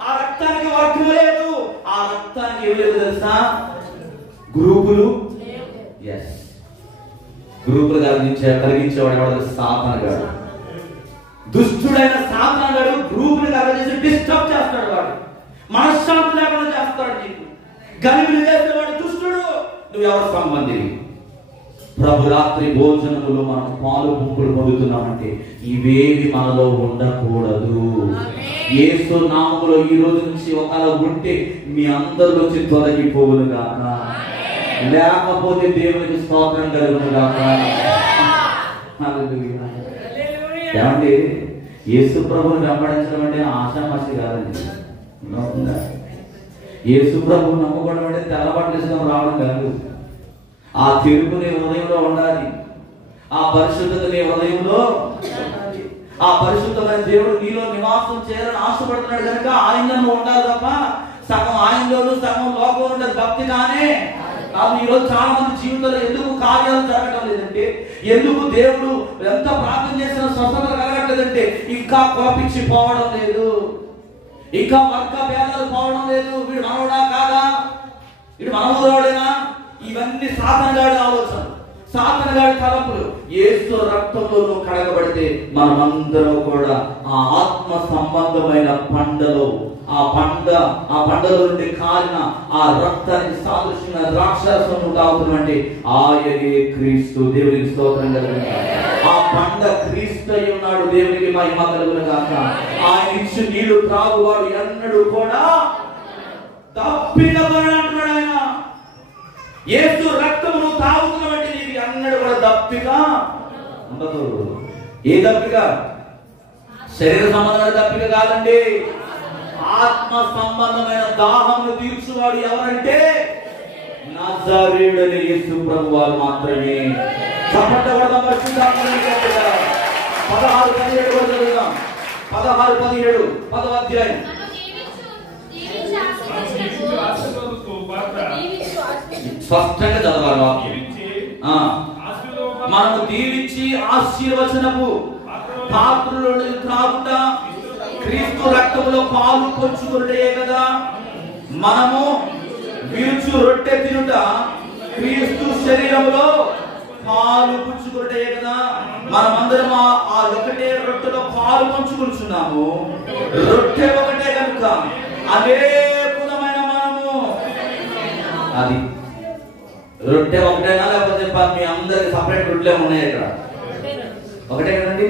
ఆ రక్తానికి వర్గం లేదు, ఆ రక్తానికి ఏం లేదు తెలుసా? గ్రూపులు. ఎస్, గ్రూపులు కలిగించేవాడు ఎవరు? సాతానుగాడు. దుష్టుడైన సాతానుగాడు గ్రూపులు కలిగించి డిస్టర్బ్ చేస్తాడు. వాడు మనశ్శాంతి లేకుండా చేస్తాడు. నీకు గలిబిలి చేసేవాడు దుష్టుడు. నువ్వు ఎవరు సంబంధిని? ప్రభు రాత్రి భోజనములో మనం పాలు పుంపులు పొందుతున్నామంటే ఇవేవి మనలో ఉండకూడదు. యేసు నామములో ఈ రోజు నుంచి ఒకవేళ ఉంటే మీ అందరి నుంచి తొలగిపోవును గాక, లేకపోతే దేవునికి స్తోత్రం కలుగును గాక. ఏమండి, యేసు ప్రభుని వెంబడించడం అంటే ఆశామాషి కాదండి. యేసు ప్రభువు నమ్ముకోవడం అంటే తెల్లబట్టలు రావడం కాదు. ఆ తెలుగు నీ హృదయంలో ఉండాలి, ఆ పరిశుద్ధత నీ హృదయంలో ఉండాలి. ఆ పరిశుద్ధమైన దేవుడు నీలో నివాసం చేయాలని ఆశపడుతున్నాడు కనుక ఆయనలో ఉండాలి తప్ప సగం ఆయనలోను సగం లోకంలో ఉండదు. భక్తి కానీ కాదు. ఈరోజు చాలా మంది జీవితంలో ఎందుకు కార్యాలు జరగడం లేదంటే, ఎందుకు దేవుడు ఎంత ప్రార్థన చేసిన స్వస్థత కలగట్లేదంటే ఇంకా కోపించి పోవడం లేదు, ఇంకా వర్గ భేదాలు పోవడం లేదు. వీడు మనవడా కాదా, వీడు మనవడేనా, ఇవన్నీ సాతానుగాడి ఆలోచన, సాతానుగాడి తలంపులు. యేసు రక్తంలో కడగబడితే మనమందరం కూడా ఆ ఆత్మ సంబంధమైన పండలో ఆ పండలో నుండి కారిన ఆ రక్తానికి సాదృశ్యంగా ద్రాక్షారసం తాగుతున్నట్టే ఆయనే క్రీస్తు. దేవునికి స్తోత్రం కలుగును గాక. ఆ పండ క్రీస్తు అయి ఉన్నాడు. దేవునికి మహిమ కలుగును గాక. ఆయన ఇచ్చి నీళ్లు త్రాగువాడు ఎన్నడూ కూడా దప్పికపడడు అంటున్నాడు ఆయన. యేసు రక్తమును తాగుతున్నవంటే నీకు అన్నడు కూడా దప్పిక ఉండదు. ఏ దప్పిక? శరీర సంబంధమైన దప్పిక కాదండి. ఆత్మ సంబంధమైన దాహమును తీర్చువాడు ఎవరంటే నజరేయుడైన యేసు ప్రభువారు మాత్రమే. చప్పట్లతో పరిశుద్ధాత్మని 16-17 కూడా చదువుదాం. 16-17 10వ అధ్యాయం. స్పష్టంగా చదవాలి. మనము దీవించి ఆశీర్వచనము పాత్రలో త్రాగుట క్రీస్తు రక్తములో పాలు పంచుకున్నదే కదా. మనము విరుచు రొట్టె తినుట క్రీస్తు శరీరములో పాలు పుచ్చుకున్నదే కదా. మనమందరం ఆ ఒకటే రొట్టెలో పాలు పంచుకుంటున్నాము. రొట్టె ఒకటే కనుక అదే కులమైన మనము. అది రొట్టె ఒకటేనా లేకపోతే మీ అందరికి సపరేట్ రొట్టెలే ఉన్నాయి? ఇక్కడ ఒకటే కదండి.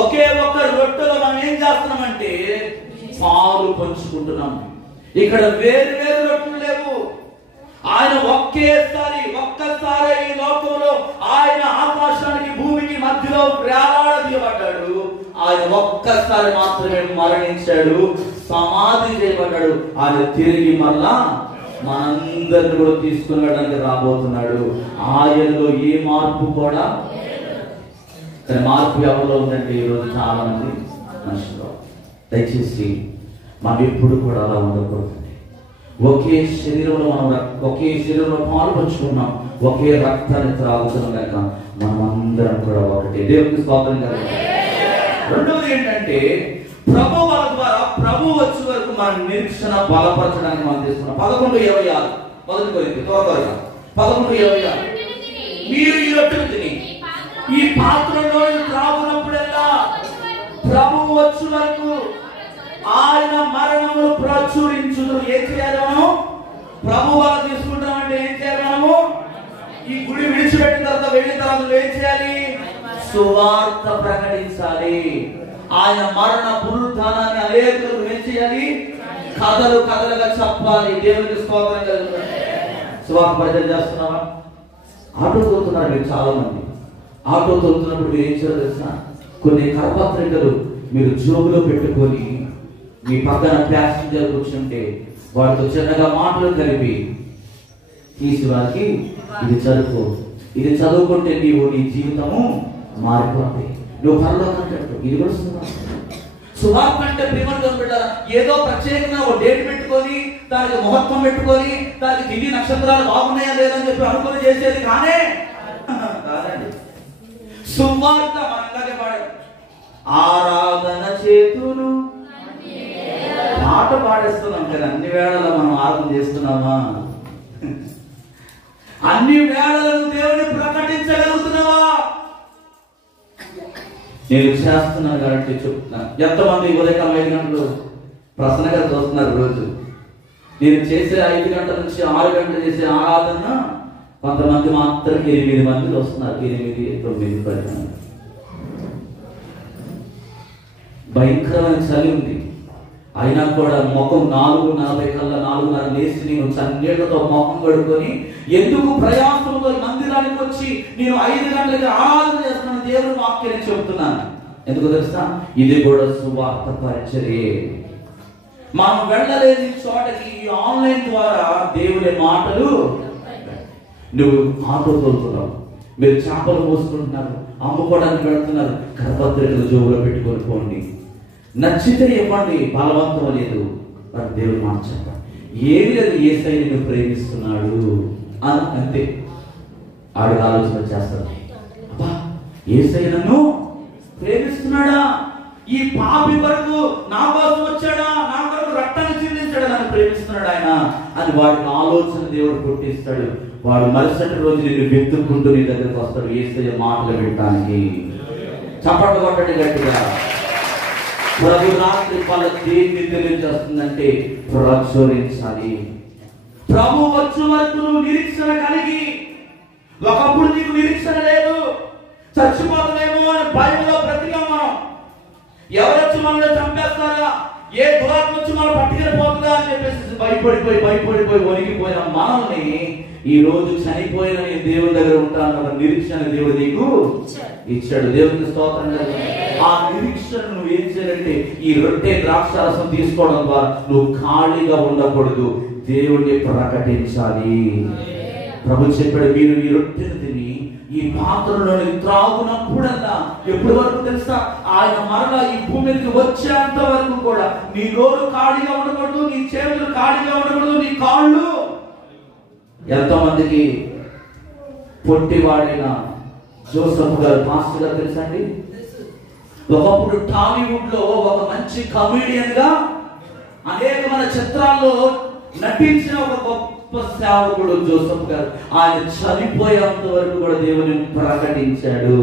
ఒకే ఒక్క రొట్టెలో మనం ఏం చేస్తున్నామంటే పాలు పంచుకుంటున్నాం. ఇక్కడ వేరు వేరు రొట్టెలు లేవు. ఆయన ఒక్కసారి ఈ లోకంలో ఆయన ఆకాశానికి భూమికి మధ్యలో వేలాడదీయబడ్డాడు. ఆయన ఒక్కసారి మాత్రమే మరణించాడు, సమాధి చేయబడ్డాడు. ఆయన తిరిగి మళ్ళా మనందరిని కూడా తీసుకుని వెళ్ళడానికి రాబోతున్నాడు. ఆయనలో ఏ మార్పు కూడా. కానీ మార్పు ఎవరిలో ఉందంటే ఈరోజు చాలా మంది మనుషులు. దయచేసి మనం ఎప్పుడు కూడా అలా ఉండకూడదండి. ఒకే శరీరంలో పాలు పంచుకున్నాం, ఒకే రక్తాన్ని త్రాగుతున్నాం కనుక మనం అందరం కూడా ఒకటి. దేవునికి స్తోత్రం కలుగుతుంది. రెండవది ఏంటంటే ప్రభు వాళ్ళ ద్వారా ప్రభు వచ్చే వరకు మన నిరీక్షణ బలపరచడానికి మనం తీసుకున్నాం. 11:26 మొదటి కొరింథీ త్వరగా 11:26 మీరు ఈ రొట్టెను తిని ఈ పాత్రలో త్రాగునప్పుడల్లా ప్రభు వచ్చే వరకు ఆయన మరణమును ప్రచురించుదు. ఏం చేయాలి మనము? ప్రభు వాళ్ళు తీసుకుంటామంటే ఏం చేయాలి మనము? ఈ గుడి విడిచిపెట్టిన తర్వాత వెళ్ళిన తర్వాత ఏం చేయాలి? సువార్త ప్రకటించాలి. ఆయన మరణ పునరుత్థానాన్ని అనేకులకు ఏం చేయాలి? కథలుగా చెప్పాలి. దేవునికి స్తోత్రం కలుగుతుంది. సువార్త పరిచయం చేస్తున్నావా? ఆటో తోలుతున్నారు మీరు చాలా మంది. ఆటో తోలుతున్నప్పుడు మీరు ఏం చేయాలి తెలుసా? కొన్ని కరపత్రికలు మీరు జోబులో పెట్టుకొని మీ పక్కన ప్యాసింజర్ కూర్చుంటే వాటితో చిన్నగా మాటలు కలిపి తీసి వారికి ఇది చదువుకో, ఇది చదువుకుంటే నీ జీవితము మారిపోతుంది. నువ్వు పరలోకం కట్టు. ఇది కూడా సువార్త అంటే ప్రేమతో పెట్టారా? ఏదో ప్రత్యేకంగా ఒక డేట్ పెట్టుకొని దానికి మహత్వం పెట్టుకొని దానికి తిథి నక్షత్రాలు బాగున్నాయా లేదని చెప్పి అనుకుని చేసేది కానే కాదండి. సువార్త మనలాగే పాడారు. ఆరాధన చేతులు పాట పాడేస్తున్నాం కదా, అన్ని వేళలో మనం ఆరాధన చేస్తున్నామా? అన్ని వేళలను దేవుని ప్రకటించగలుగుతున్నావా? నేను చేస్తున్నాను కాబట్టి చెప్తున్నాను. ఎంతమంది ఉదయకాలం 5 గంటలు ప్రసన్నగా చూస్తున్నారు రోజు? నేను చేసే 5 గంటల నుంచి 6 గంటలు చేసే ఆరాధన కొంతమంది మాత్రం 8 మంది వస్తున్నారు. 8, 9, 10. భయంకరమైన చలి ఉంది. అయినా కూడా ముఖం 4:40 కల్లా 4:30 లేచి నేను చన్నీళ్లతో ముఖం కడుక్కొని ఎందుకు ప్రయాసంతో మందిరానికి వచ్చి నేను 5 గంటలకి ఆరాధన చేస్తున్నాను, దేవుని వాక్యాన్ని చెబుతున్నాను. ఎందుకు తెలుసా? ఇది కూడా సువార్త పరిచర్యే. మనం వెళ్ళలేని చోటకి ఆన్లైన్ ద్వారా దేవుని మాటలు. నువ్వు ఆటో తోలుతున్నావు, మీరు చేపలు మోసుకుంటున్నారు, అమ్ముకోవడానికి వెళ్తున్నారు, కరపత్రికలు జోబులో పెట్టుకొని పోండి. నచ్చితే ఇవ్వండి, బలవంతం లేదు. మరి దేవుడు మాట చెప్పాలి, ఏమి లేదు, యేసయ్య నిన్ను ప్రేమిస్తున్నాడు అని అంతే. ఆవిడ ఆలోచన చేస్తాడు, అబ్బా యేసయ్య నన్ను ప్రేమిస్తున్నాడా, ఈ పాపి వరకు నా కోసం వచ్చాడా, నా కొరకు రక్తాన్ని చిందించాడా, నన్ను ప్రేమిస్తున్నాడు ఆయన అని వాడికి ఆలోచన దేవుడు పుట్టిస్తాడు. వాడు మరుసటి రోజు నిన్ను వెతుక్కుంటూ నీ దగ్గరకు వస్తాడు యేసయ్య మాటలు వినడానికి. చప్పట్లు కొట్టండి గట్టిగా. ప్రభు రాత్రి వాళ్ళ దేన్ని తెలియజేస్తుందంటే ప్రచురించాలి. ప్రభు వచ్చే వరకు నువ్వు నిరీక్షణ కలిగి, ఒకప్పుడు నీకు నిరీక్షణ లేదు, చచ్చిపోతామేమో అని భయంలో బ్రతికాం మనం. ఎవరొచ్చి మనల్ని చంపేస్తారా, ఏ దురాత్మ వచ్చి మనం పట్టుకెళ్ళిపోతుందా అని చెప్పేసి భయపడిపోయి వణికిపోయిన మనల్ని ఈ రోజు చనిపోయిన నేను దేవుని దగ్గర ఉంటాను అన్న నిరీక్షణ దేవుడు నీకు ఇచ్చాడు. దేవునికి స్తోత్రం. ఆ నిరీక్షణ నువ్వు ఏం చేయాలంటే ఈ రొట్టె ద్రాక్షారసం తీసుకోవడం ద్వారా నువ్వు ఖాళీగా ఉండకూడదు, దేవుడిని ప్రకటించాలి. ప్రభు చెప్పాడు, మీరు ఈ రొట్టెను తిని ఈ పాత్రలోని త్రాగునప్పుడల్లా, ఎప్పటి వరకు తెలుసా? ఆయన మరలా ఈ భూమి మీదకి వచ్చేంత వరకు కూడా నీ నోరు ఖాళీగా ఉండకూడదు, నీ చేతులు ఖాళీగా ఉండకూడదు, నీ కాళ్ళు. ఎంతో మందికి పొట్టివాడిన జోసెఫ్ గారు మాస్టర్ గారు తెలుసా అండి? ఒకప్పుడు టాలీవుడ్ లో ఒక మంచి కమీడియన్ గా అనేకమైన చిత్రాల్లో నటించిన ఒక గొప్ప సేవకుడు జోసెఫ్ గారు. ఆయన చనిపోయేంత వరకు కూడా దేవుని ప్రకటించాడు.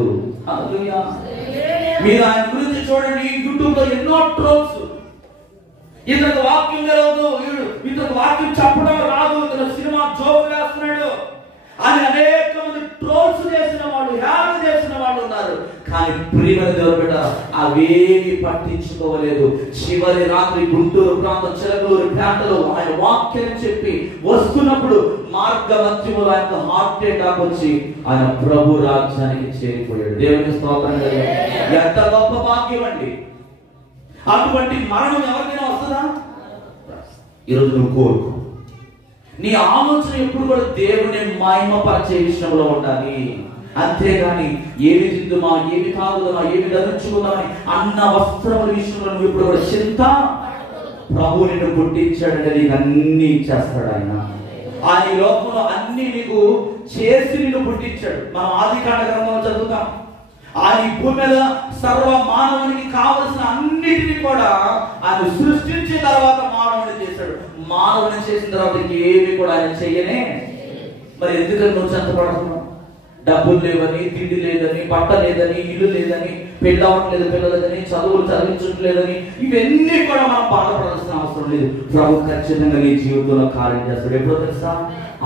హల్లెలూయా. మీరు ఆయన గురించి చూడండి, యూట్యూబ్ లో ఎన్నో ట్రోల్స్. ఇతనికి వాక్యం తెలియదు, ఇతనికి వాక్యం చెప్పడం రాదు, ఇతను సినిమా జోక్ వేస్తున్నాడు అని అనేక మంది ట్రోల్స్ చేసిన వాళ్ళు, హేళన చేసిన వాళ్ళు ఉన్నారు. కానీ ప్రియమైన దేవుని బిడ్డ అవేమి పట్టించుకోలేదు. చివరి రాత్రి గుంటూరు ప్రాంతం చిలకలూరు ప్రాంతంలో ఆయన వాక్యం చెప్పి వస్తున్నప్పుడు మార్గ మధ్యములో ఆయన హార్ట్ అటాక్ వచ్చి ఆయన ప్రభు రాజ్యానికి చేరిపోయాడు. దేవునికి స్తోత్రం. ఎంత గొప్ప భాగ్యం అండి. అటువంటి మరణం ఎవరికైనా వస్తుందా? ఈరోజు నువ్వు కోరుకో, నీ ఆలోచన ఎప్పుడు కూడా దేవుని మహిమపరిచే విషయంలో ఉండాలి. అంతేగాని ఏమి తిందుమా, ఏమి తాగుదామా, ఏమి ధరించుకుందామని అన్న వస్త్రముల విషయంలో నువ్వు ఇప్పుడు కూడా చింత. ప్రభు నిన్ను పుట్టించాడంటే నీకు అన్ని చేస్తాడు ఆయన. ఆయన ఈ లోకంలో అన్ని నీకు చేసి నిన్ను పుట్టించాడు. మనం ఆదికాండ గ్రంథంలో చదువుతాం. ఆయన ఈ భూమి మీద సర్వ మానవునికి కావలసిన అన్నిటిని కూడా ఆయన సృష్టించిన తర్వాత మానవుని చేశాడు. మానవుని చేసిన తర్వాత ఏమి కూడా ఆయన చెయ్యనే. మరి ఎందుకని నువ్వు చెంతపడుతున్నావు? డబ్బులు లేవని, తిండి లేదని, బట్ట లేదని, ఇల్లు లేదని, పెళ్ళి అవ్వట్లేదు పిల్లలేదని, చదువులు చదివించట్లేదని, ఇవన్నీ కూడా మనం బాధపడాల్సిన అవసరం లేదు. ప్రభు ఖచ్చితంగా నీ జీవితంలో కార్యం చేస్తాడు. ఎప్పుడో తెలుసా?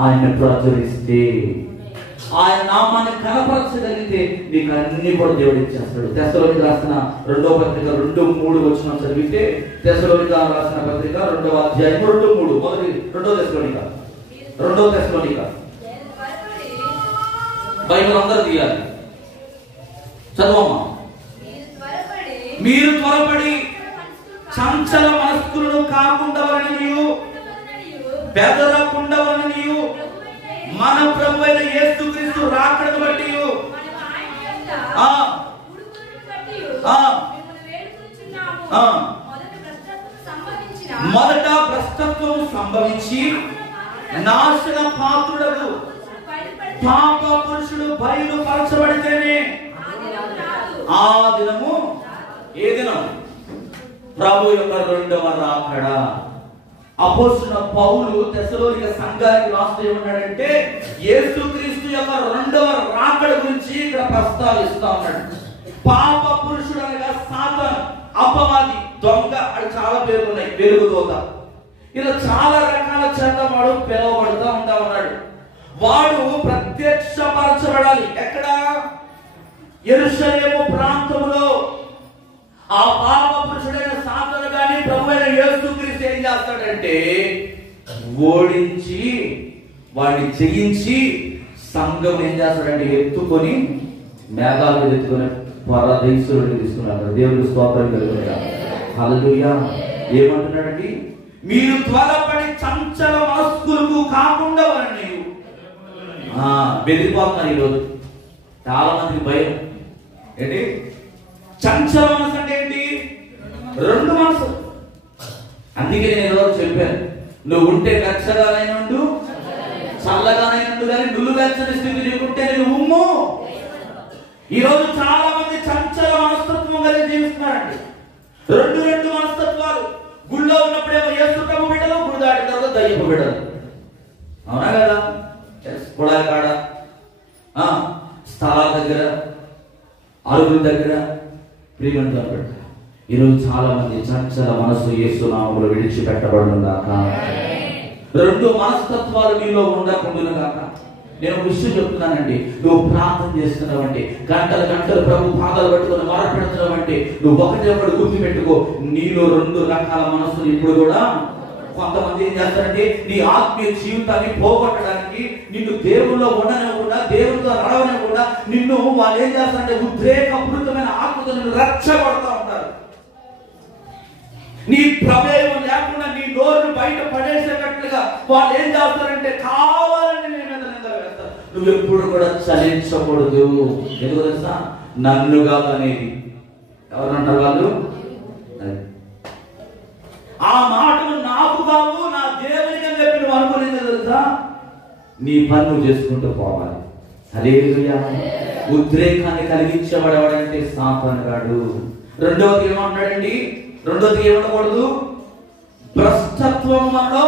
ఆయన ప్రచురిస్తే, ఆయన నామాన్ని కనపరచగలిగితే నీకు అన్ని కూడా దేవుడు ఇచ్చేస్తాడు. తెస్సలోనికీయులకు రాసిన 2వ పత్రిక 2:3 వచనం చదివితే, తెస్సలోనికీయులకు రాసిన పత్రిక 2వ అధ్యాయం 2:3. మొదటి 2వ తెస్సలోనిక బైబిల్ అందరూ తీయాలి, చదవమ్మా. మీరు త్వరపడి చంచల మనస్కులను కాకుండా బెదరకుండా మన ప్రభువైన యేసుక్రీస్తు రాకడను బట్టి మొదట భ్రష్టత్వం సంభవించి నాశన పాత్రుడు పాప పురుషుడు బయలుపరచబడితేనే ఆ దినము ఏ దినం? ప్రభు యొక్క రెండవ రాకడ. అపోస్తలుడైన పౌలు తెస్సలోనిక సంఘానికి రాస్తూ ఏమన్నాడంటే యేసుక్రీస్తు యొక్క రెండవ రాకడ గురించి ఇక్కడ ప్రస్తావిస్తా ఉన్నాడు. పాప పురుషుడు అనగా సాతాను, అపవాది, దొంగ అని చాలా పేర్లు ఉన్నాయి. వెలుగుదోత, ఇలా చాలా రకాల చేత వాడు పిలువబడుతూ ఉంటా ఉన్నాడు. వాడు ప్రత్యక్షపరచబడాలి. ఎక్కడ? యెరూషలేము ప్రాంతంలో. ఆ పాప పురుషుడైన సాతాను గాని ప్రభువైన యేసుక్రీస్తు ఏం చేస్తాడంటే ఓడించి వాడిని జయించి సంఘం ఏం చేస్తాడంటే ఎత్తుకొని మేఘాల మీద ఎత్తుకొని పరదేశుడిని తీసుకున్నాడు. దేవుడి స్తోత్రం కలుగునుగాక. హల్లెలూయా. ఏమంటున్నాడండి? మీరు త్వరపడి చంచల మనస్కులకు కాకుండా వారిని బెదిరిపోతున్నారు. ఈరోజు చాలా మందికి భయం ఏంటి? చంచల మనసు అంటే ఏంటి? రెండు మనసు. అందుకే నేను ఈరోజు చెప్పాను, నువ్వు ఉంటే వెచ్చగానైనా ఉండు, చల్లగానైనా ఉండు, కానీ నువ్వు వెచ్చని స్థితి నీకుంటే నేను ఉమ్ము. ఈరోజు చాలా మంది చంచల మనస్తత్వం కలిగి జీవిస్తున్నారండి. రెండు మనస్తత్వాలు. గుళ్ళో ఉన్నప్పుడేమో యేసు ప్రభు బిడ్డలు, గుడి దాటిన తర్వాత దయ్యపు బిడ్డలు. అవునా కదా? కుడాల కాడ, స్థలాల దగ్గర, అరుగుల దగ్గర ప్రియమంతా పెట్ట. ఈరోజు చాలా మంది చంచల మనసు యేసు నామములో విడిచిపెట్టబడునుగాక. రెండు మనస్తత్వాలు నీలో ఉండకుండాను గాక. నేను విషయం చెప్తున్నానండి, నువ్వు ప్రార్థన చేస్తున్నావంటే, గంటలు గంటలు ప్రభు పాదాలు పట్టుకుని మొరపెడుతున్నావంటే, నువ్వు ఒకటి గుర్తు పెట్టుకో, నీలో రెండు రకాల మనసులు ఇప్పుడు కూడా. కొంతమంది ఏం చేస్తారంటే నీ ఆత్మీయ జీవితాన్ని పోగొట్టడానికి, నిన్ను దేవుల్లో ఉండనివ్వకుండా, దేవుడితో నడవనివ్వకుండా నిన్ను వాళ్ళు ఏం చేస్తారంటే ఉద్రేకపూరితమైన ఆత్మతో నిన్ను రెచ్చగొడతా ఉంటారు. నీ ప్రమేయం లేకుండా నీ నోరును బయట పడేసేటట్లుగా వాళ్ళు ఏం చేస్తారంటే కావాలని నీ మీద నిందలు వేస్తారు. నువ్వు ఎప్పుడు కూడా చలించకూడదు. ఎందుకు తెలుసా? నన్ను కాదు అనేది. ఎవరంటారు వాళ్ళు? ఆ మాటలు నాకు కావు, నా దేవునికి అని చెప్పి నువ్వు అనుకునేది తెలుసా? నీ పని నువ్వు చేసుకుంటూ పోవాలి. హల్లెలూయా. ఉద్రేకాన్ని కలిగించేవాడెవడంటే సాతాను గాడు. రెండవది ఏమంటాడండి? రెండోది ఏమనకూడదు? భ్రష్టత్వం మనలో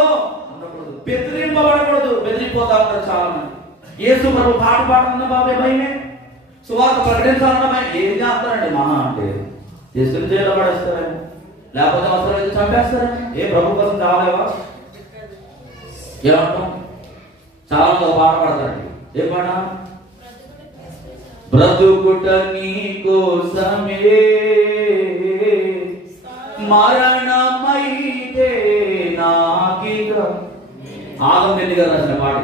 ఉండకూడదు. బెదిరింపబడకూడదు. బెదిరిపోతా ఉంటారు చాలా మంది. యేసు ప్రభు పాట పాడుతున్న బాబాయ్ భయమే, సువార్త ప్రకటించాలన్న భయం. ఏం చేస్తారండి? మహా అంటే తీసుకుని జైల్లో పడేస్తారేమో, లేకపోతే అవసరం అయితే చంపేస్తారేమో. ఏ ప్రభు కోసం కావాలేవా? ఏమంటాం? చాలా మంది పాట పాడతారండి. ఏ పాట? బ్రతుకుట నీ కోసమే, మరణమైతే నాకిక. ఆదం ఎన్ని గారు రాసిన పాట.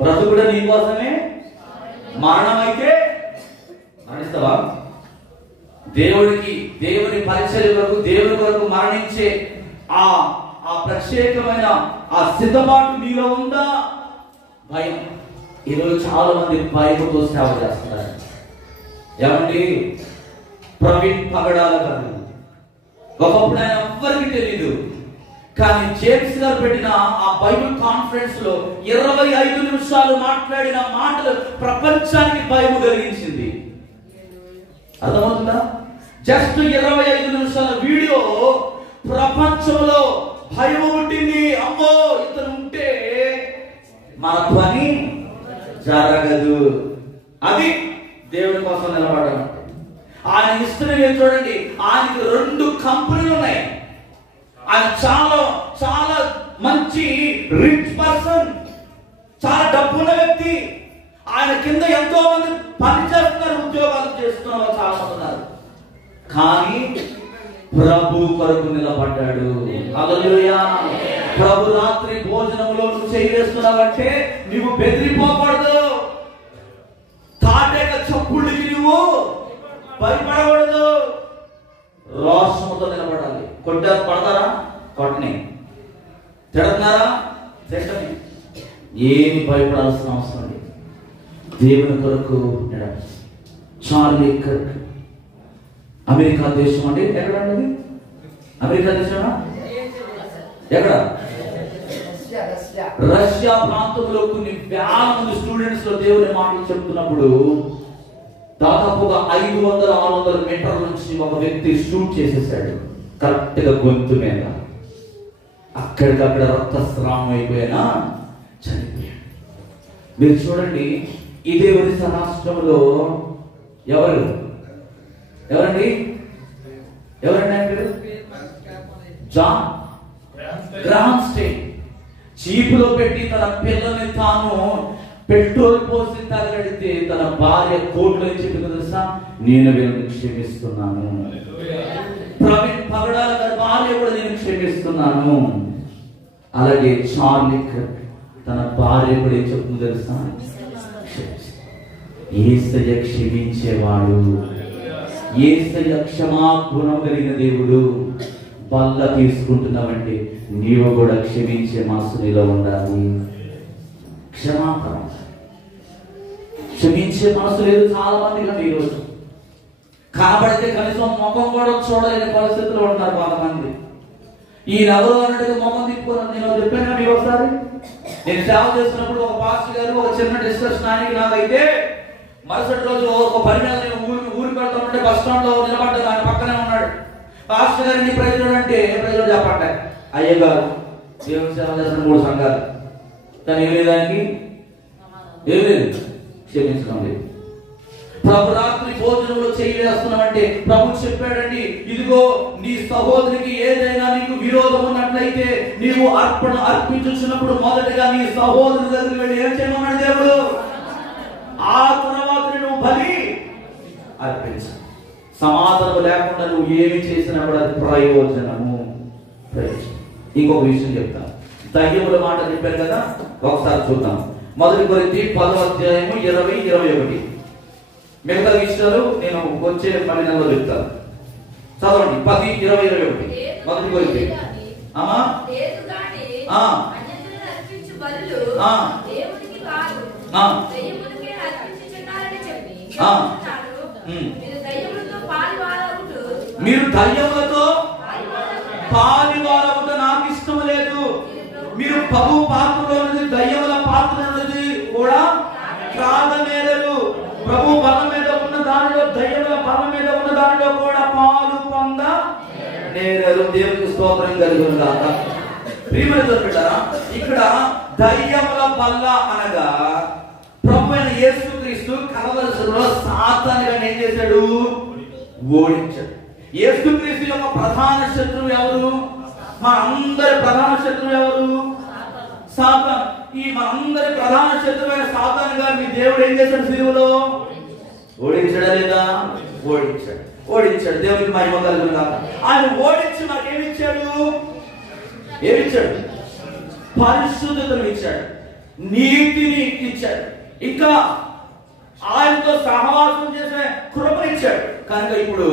బ్రతుకుడ నీ కోసమే, మరణమైతే మరణిస్తావా? దేవుని పరిచర్య కొరకు, దేవుని కొరకు మరణించే ఆ ప్రత్యేకమైన ఆ సిద్ధపాటు నీలో ఉందా? భయం. ఈరోజు చాలా మంది భయంతో సేవ చేస్తున్నారు. ఏమండి? ప్రవీణ్ పగడాల గారు ఒకప్పుడు ఆయన ఎవ్వరికి తెలీదు, కానీ జేమ్స్ గారు పెట్టిన ఆ బైబిల్ కాన్ఫరెన్స్ లో 25 నిమిషాలు మాట్లాడిన మాటలు ప్రపంచానికి భయం కలిగించింది. అర్థమవుతుందా? జస్ట్ 25 నిమిషాల వీడియో ప్రపంచంలో భయం పుట్టింది. అమ్మో, ఇతను ఉంటే మన పని జరగదు. అది దేవుని కోసం నిలబడడం. ఆయన ఇష్టం చూడండి, ఆయనకి 2 కంపెనీలు ఉన్నాయి. ఆయన చాలా చాలా మంచి రిచ్ పర్సన్, చాలా డబ్బున్న వ్యక్తి. ఆయన కింద ఎంతో మంది పని చేస్తున్నారు, ఉద్యోగాలు చేస్తున్నారు, చాలా మంది ఉన్నారు. కానీ ప్రభు కొరకు నిలబడ్డాడు. హల్లెలూయా. ప్రభు రాత్రి భోజనంలో నువ్వు చేయవేస్తున్నావంటే నువ్వు బెదిరిపోకూడదు. తాటేక చప్పుళ్ళకి నువ్వు భయపడకూడదు. రోషముతో నిలబడాలి. కొట్టారు పడతారా? కొట్టని. తిడుతున్నారా? తిట్టని. ఏమి భయపడాల్సిన అవసరం లేదు. దేవుని కొరకు చార్లీ కర్క్ అమెరికా దేశం అంటే ఎక్కడండి? అమెరికా దేశమా? ఎక్కడ? రష్యా ప్రాంతంలో కొన్ని వేల మంది స్టూడెంట్స్ లో దేవుని మాటలు చెప్తున్నప్పుడు దాదాపుగా 500-600 మీటర్ల నుంచి ఒక వ్యక్తి షూట్ చేసేసాడు కరెక్ట్ గా గొంతు మీద. అక్కడికక్కడ రక్తస్రావం అయిపోయినా చనిపోయాడు. మీరు చూడండి, ఇదే ఒరిస్సా రాష్ట్రంలో ఎవరండి జాన్ గ్రాహం స్టేన్ చీపులో పెట్టి తన పిల్లని తాను పెట్రోల్ పోసి తగలడితే తన భార్య కోర్టులో చెప్పి తెలుసా, నేను వీళ్ళని క్షమిస్తున్నాను. ప్రవీణ్ పగడాల గారి భార్య కూడా నేను క్షమిస్తున్నాను. అలాగే చార్లీ తన భార్య కూడా ఏం చెప్తుంది తెలుసా, యేసయ్య క్షమించేవాడు, యేసయ్య క్షమాగుణం కలిగిన దేవుడు. బల్ల తీసుకుంటున్నావంటే నీవు కూడా క్షమించే మనసు నీలో ఉండాలి. క్షమాపణ, క్షమించే మనసు లేదు చాలా మంది కంటే ఈరోజు. కాబడితే కనీసం ముఖం కూడా చూడలేని పరిస్థితుల్లో ఉన్నారు కొంతమంది. ఈ నగరు అన్నట్టుగా ముఖం తిప్పుకోవాలి. నేను చెప్పాను మీరు ఒకసారి, నేను సేవ చేస్తున్నప్పుడు ఒక పాస్టర్ గారు ఒక చిన్న డిస్కషన్ ఆయనకి నాకైతే మరుసటి రోజు ఒక పని మీద నేను ఊరికి వెళ్తామంటే బస్ స్టాండ్ లో నిలబడ్డా, ఆయన పక్కనే ఉన్నాడు. పాస్టర్ గారిని ప్రజలు అంటే ప్రజలు చెప్పండి, అయ్య గారు దేవుని సేవ చేస్తున్న 3 సంఘాలు, కానీ ఏమి దానికి ఏమి లేదు, క్షమించడం లేదు. ప్రభు రాత్రి భోజనంలో చేయవేస్తున్నామంటే ప్రభు చెప్పాడండి, ఇదిగో నీ సహోదరికి ఏదైనా నీకు విరోధం ఉన్నట్లయితే నీవు అర్పణ అర్పించుచున్నప్పుడు మొదటగా నీ సహోదరు దగ్గరికి వెళ్ళి ఏం చేయమన్నాడు దేవుడు, ఆ తర్వాత నువ్వు బలి అర్పించు. సమాధానం లేకుండా నువ్వు ఏమి చేసినా కూడా అది ప్రయోజనము. ఇంకొక విషయం చెప్తాను, దయ్యముల మాట చెప్పారు కదా, ఒకసారి చూద్దాం. 1 కొరింథీ 10:20-21. మిగతా విషయాలు నేను వచ్చే 10 నెలలో చెప్తాను. చదవండి 10:20-21 1 కొరింథీ. మీరు దయ్యములతో పాలువారవుట నాకు ఇష్టం లేదు. మీరు ప్రభు పాత్రలో ఉన్నది దయ్యముల పాత్ర ఉన్నది కూడా త్రాగనేరరు. ప్రభు బలం మీద ఉన్న దానిలో దయ్యముల బలం మీద ఉన్న దానిలో కూడా పాలు పొంద నేరరు. దేవునికి స్తోత్రం కలుగును గాక. ప్రియమైన బిడ్డలారా, ఇక్కడ దయ్యముల బల్ల అనగా ప్రభు అయిన యేసుక్రీస్తు కలవరి శిలువలో సాతానుని ఏం చేశాడు, ఓడించాడు. యేసుక్రీస్తు యొక్క ప్రధాన శత్రువు ఎవరు? మనందరి ప్రధాన శత్రువు ఎవరు? సాతాను. ఈ మనందరి ప్రధాన శత్రువైన సాతాను గారిని దేవుడు ఏం చేశాడు, శిలువలో ఓడించాడా లేదా? ఓడించాడు. దేవునికి మహిమ కలుగును గాక. ఆయన ఓడించి మనకేమిచ్చాడు? ఏమిచ్చాడు? పరిశుద్ధతను ఇచ్చాడు, నీతిని ఇచ్చాడు, ఇంకా ఆయనతో సహవాసం చేసే కృపనిచ్చాడు. కనుక ఇప్పుడు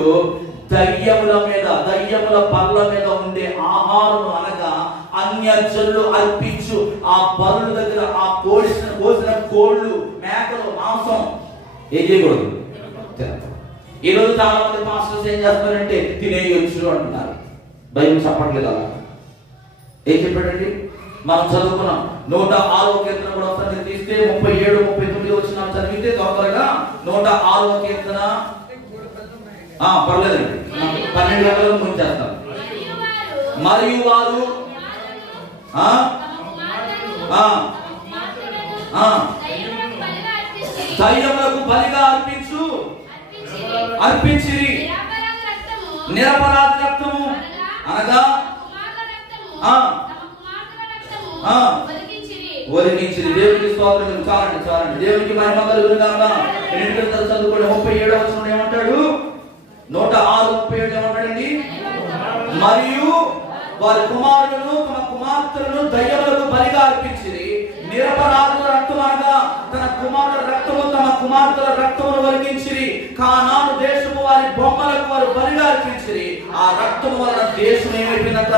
దయ్యముల బల్ల మీద ఉండే ఆహారం అనగా అన్యజనులు అర్పించు ఆ బలుల దగ్గర ఆ కోసిన కోళ్ళు, మేకలు, మాంసం ఏం చేయకూడదు. ఈరోజు చాలా మంది పాస్టర్స్ ఏం చేస్తున్నారంటే తినేయొచ్చు అంటున్నారు. బైబిల్ చెప్పట్లేదు అలా. ఏం చెప్పాడండి? మనం చదువుకున్నాం 106వ కీర్తన కూడా ఒకసారి తీస్తే 37, 39 వచ్చిన చదివితే త్వరగా 106వ కీర్తన పర్లేదండి 12 గంటలకు ముంచేస్తాం. మరియు వారు దయ్యములకు బలిగా అర్పించిరి నిరపరాధ రక్తము అనగా ఒలికించిరి. దేవునికి స్తోత్రం. చాలండి. దేవునికి మహిమ కలుగును గాక. చదువుకోండి 37వ వచనం ఏమంటాడు? 106:37 ఏమంటాడండి? మరియు వారి కుమారులను తమ కుమార్తెలను దయ్యములకు బలిగా అర్పించిరి. నిరపరాధుల రక్తం అనగా తన కుమారుల రక్తము తమ కుమార్తెల రక్తమును ఒలికించిరి. కానాను దేశము వారి బొమ్మలకు వారు బలిగా అర్పించిరి. ఆ రక్తము వలన దేశం ఏమైపోయిందంట?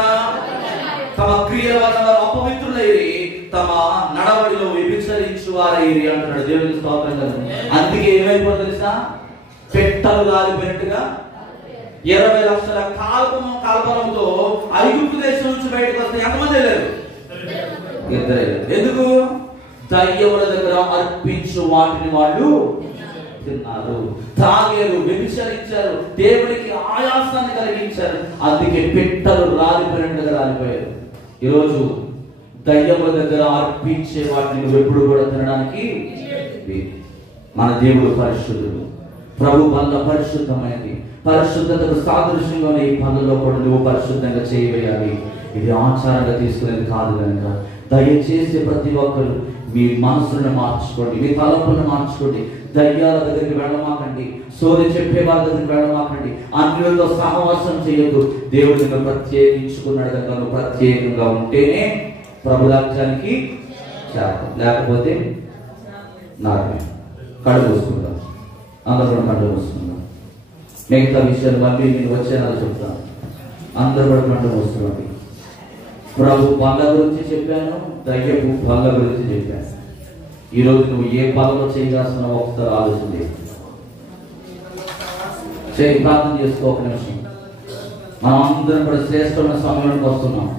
తమ క్రియల వలన వారు అపవిత్రులైరి, తమ నడవడిలో వ్యభిచరించు వారైరి అంటున్నాడు. దేవునికి స్తోత్రం కలుగును. అందుకే ఏమైపోతుంది తెలుసా? పెట్టలు కాలిపోయినట్టుగా 20 లక్షల కాల్బలంతో ఐగుప్తు దేశం నుంచి బయటకు వస్తే ఎంతమంది వెళ్ళారు? ఇద్దరే. ఎందుకు? దయ్యముల దగ్గర అర్పించు వాటిని వాళ్ళు తిన్నారు, తాగారు, వ్యభిచరించారు, దేవుడికి ఆయాసాన్ని కలిగించారు. అందుకే పిట్టలు రాలిపోయినట్టుగా రాలిపోయారు. ఈరోజు దయ్యముల దగ్గర అర్పించే వాటిని నువ్వు ఎప్పుడు కూడా తినడానికి మన దేవుడు పరిశుద్ధుడు. ప్రభు బల్ల పరిశుద్ధమైనది. పరిశుద్ధతకు సాదృశ్యంగానే ఈ పనుల్లో కూడా నువ్వు పరిశుద్ధంగా చేయవేయాలి. ఇది ఆచారంగా తీసుకునేది కాదు కనుక దయచేసి ప్రతి ఒక్కరు మీ మనసులను మార్చుకోండి, మీ తలపులను మార్చుకోండి. దయ్యాల దగ్గరికి వెళ్ళమాకండి, సోది చెప్పే వాళ్ళ దగ్గరికి వెళ్ళమాకండి, అన్యులతో సహవాసం చేయొద్దు. దేవుడు నిన్ను ప్రత్యేకించుకున్నాడు కనుక నువ్వు ప్రత్యేకంగా ఉంటేనే ప్రభు రాజ్యానికి చేరతాం. లేకపోతే నాకే కళ్ళు మూసుకుందాం, అందరూ కళ్ళు మూసుకుందాం. మిగతా విషయాలు మళ్ళీ నేను వచ్చే నెల చెప్తాను. అందరూ కూడా కళ్ళు మూసుకోండి. ప్రభు పళ్ళ గురించి చెప్పాను, దయ్యపు పళ్ళ గురించి చెప్పాను. ఈరోజు నువ్వు ఏ పళ్ళలో చేయాల్సిన ఒకసారి ఆలోచన చేయి. ప్రార్థన చేసుకో ఒక నిమిషం. మనం అందరం కూడా శ్రేష్టమైన సమయంలోకి వస్తున్నాం.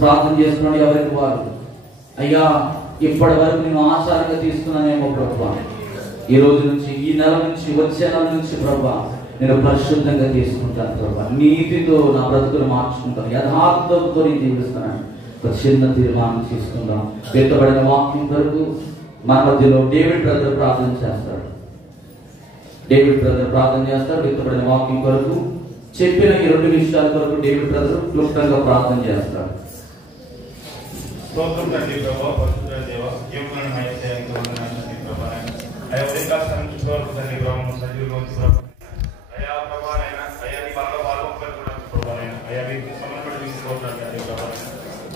ప్రార్థన చేసుకున్నాడు ఎవరికి వారు. అయ్యా, ఇప్పటి వరకు నేను ఆచారంగా తీసుకున్నానేమో ప్రభు, ఈ రోజు నుంచి, ఈ నెల నుంచి, వచ్చే నెల నుంచి ప్రభు నేను పరిశుద్ధంగా తీసుకుంటాను ప్రభు. నీతితో నా బ్రతుకును మార్చుకుంటాను, యథార్థంతో నేను జీవిస్తాను. ఒక చిన్న తీర్మానం తీసుకుందాం. పెట్టబడిన వాక్యం కొరకు మన మధ్యలో డేవిడ్ బ్రదర్ ప్రార్థన చేస్తాడు. డేవిడ్ బ్రదర్ ప్రార్థన చేస్తాడు. పెట్టబడిన వాక్యం కొరకు చెప్పిన ఈ 2 విషయాల కొరకు డేవిడ్ బ్రదర్ క్లుప్తంగా ప్రార్థన చేస్తాడు. స్తోత్రం తండ్రి ప్రభా, పరిశుద్ధ దేవ, జీవనాన్ని మయచేయండి తండ్రి ప్రభా. అయ్యా ఉదయకాలం నుంచి వరకు తండ్రి ప్రభా సజీవులు ప్రభా. అయ్యా ప్రభానైనా అయ్యా నీ బాగా బాగా ప్రభానైనా అయ్యా వీరికి సమన్వయం తీసుకోవడం తండ్రి ప్రభా.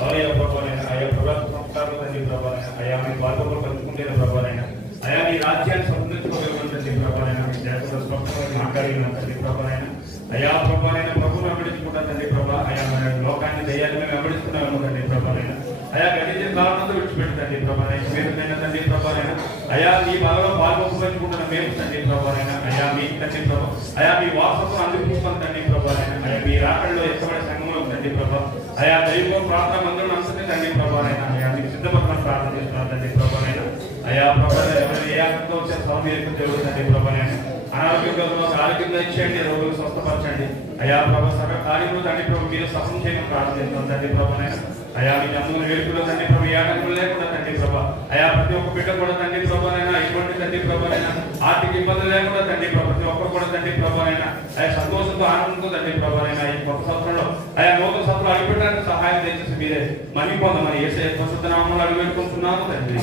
అయ్యా ప్రభానైనా అయ్యా ప్రభా సంస్కారం తండ్రి ప్రభానైనా అయ్యా మీ బాధ్యతలు పంచుకుంటే ప్రభానైనా అయ్యా నీ రాజ్యాన్ని సంతరించుకోగలను తండ్రి ప్రభానైనా మీ దేశంలో స్పష్టంగా మాట్లాడిన తండ్రి ప్రభానైనా అయ్యా ప్రభానైనా ప్రభువును వెంబడించుకుంటాను తండ్రి ప్రభా. అయ్యా మన లోకాన్ని దయ్యాన్ని మేము వెంబడిస్తున్నాము తండ్రి ప్రభానైనా అయ్యా గణించిన కాలంలో విడిచిపెట్టండి ప్రభానైనా మీరు తండ్రి ప్రభానైనా అయ్యా మీ బలలో పాల్గొంచుకుంటున్న మేము తండ్రి ప్రభానైనా అయ్యా మీ తండ్రి ప్రభా అయ్యా మీ వారసత్వం అందిపుచ్చుకొని తండ్రి ప్రభానైనా అయ్యా మీ రాకడలో ఎక్కబడే సంఘంలో తండ్రి ప్రభా అయ్యా దైవం ప్రార్థన మందిరం అంతటి తండ్రి ప్రభానైనా అయ్యా మీకు సిద్ధపడమని ప్రార్థన చేస్తున్నాను తండ్రి ప్రభానైనా అయ్యా ప్రభా ఎవరు ఏ ఆకంతో వచ్చే సౌమ్యం జరుగుతుంది ప్రభానైనా అనారోగ్యంగా ఆరోగ్యంగా ఇచ్చేయండి, రోగులు స్వస్థపరచండి. అయ్యా ప్రభా సగ కార్యంలో తండ్రి ప్రభు మీరు సఫలం చేయడం ప్రార్థన చేస్తున్నాం తండ్రి ప్రభానైనా అయ్యా మీ జన్మల వేడుకలో తండ్రి ప్రభు ఏ ఆటంకులు లేకుండా తండ్రి ప్రభా అయ్యా ప్రతి ఒక్క బిడ్డ కూడా తండ్రి ప్రభానైనా ఎటువంటి తండ్రి ప్రభానైనా ఆర్థిక ఇబ్బందులు లేకుండా తండ్రి ప్రభు ప్రతి ఒక్కరు కూడా తండ్రి ప్రభానైనా అయ్యా సంతోషంతో ఆనందంతో తండ్రి ప్రభానైనా ఈ కొత్త సంవత్సరంలో అయ్యా నూతన సంవత్సరం అడిపెట్టడానికి సహాయం దయచేసి మీరే మనీ పొందమని యేసయ్య పరిశుద్ధ నామములో అడిగి వేడుకుంటున్నాము తండ్రి.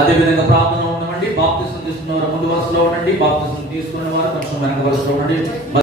అదేవిధంగా ప్రార్థనలో ఉండమండి. బాప్తిసం తీసుకున్న వారు ముందు వరుసలో ఉండండి, బాప్తిసం తీసుకున్న వారు కొంచెం వెనక వరుసలో ఉండండి.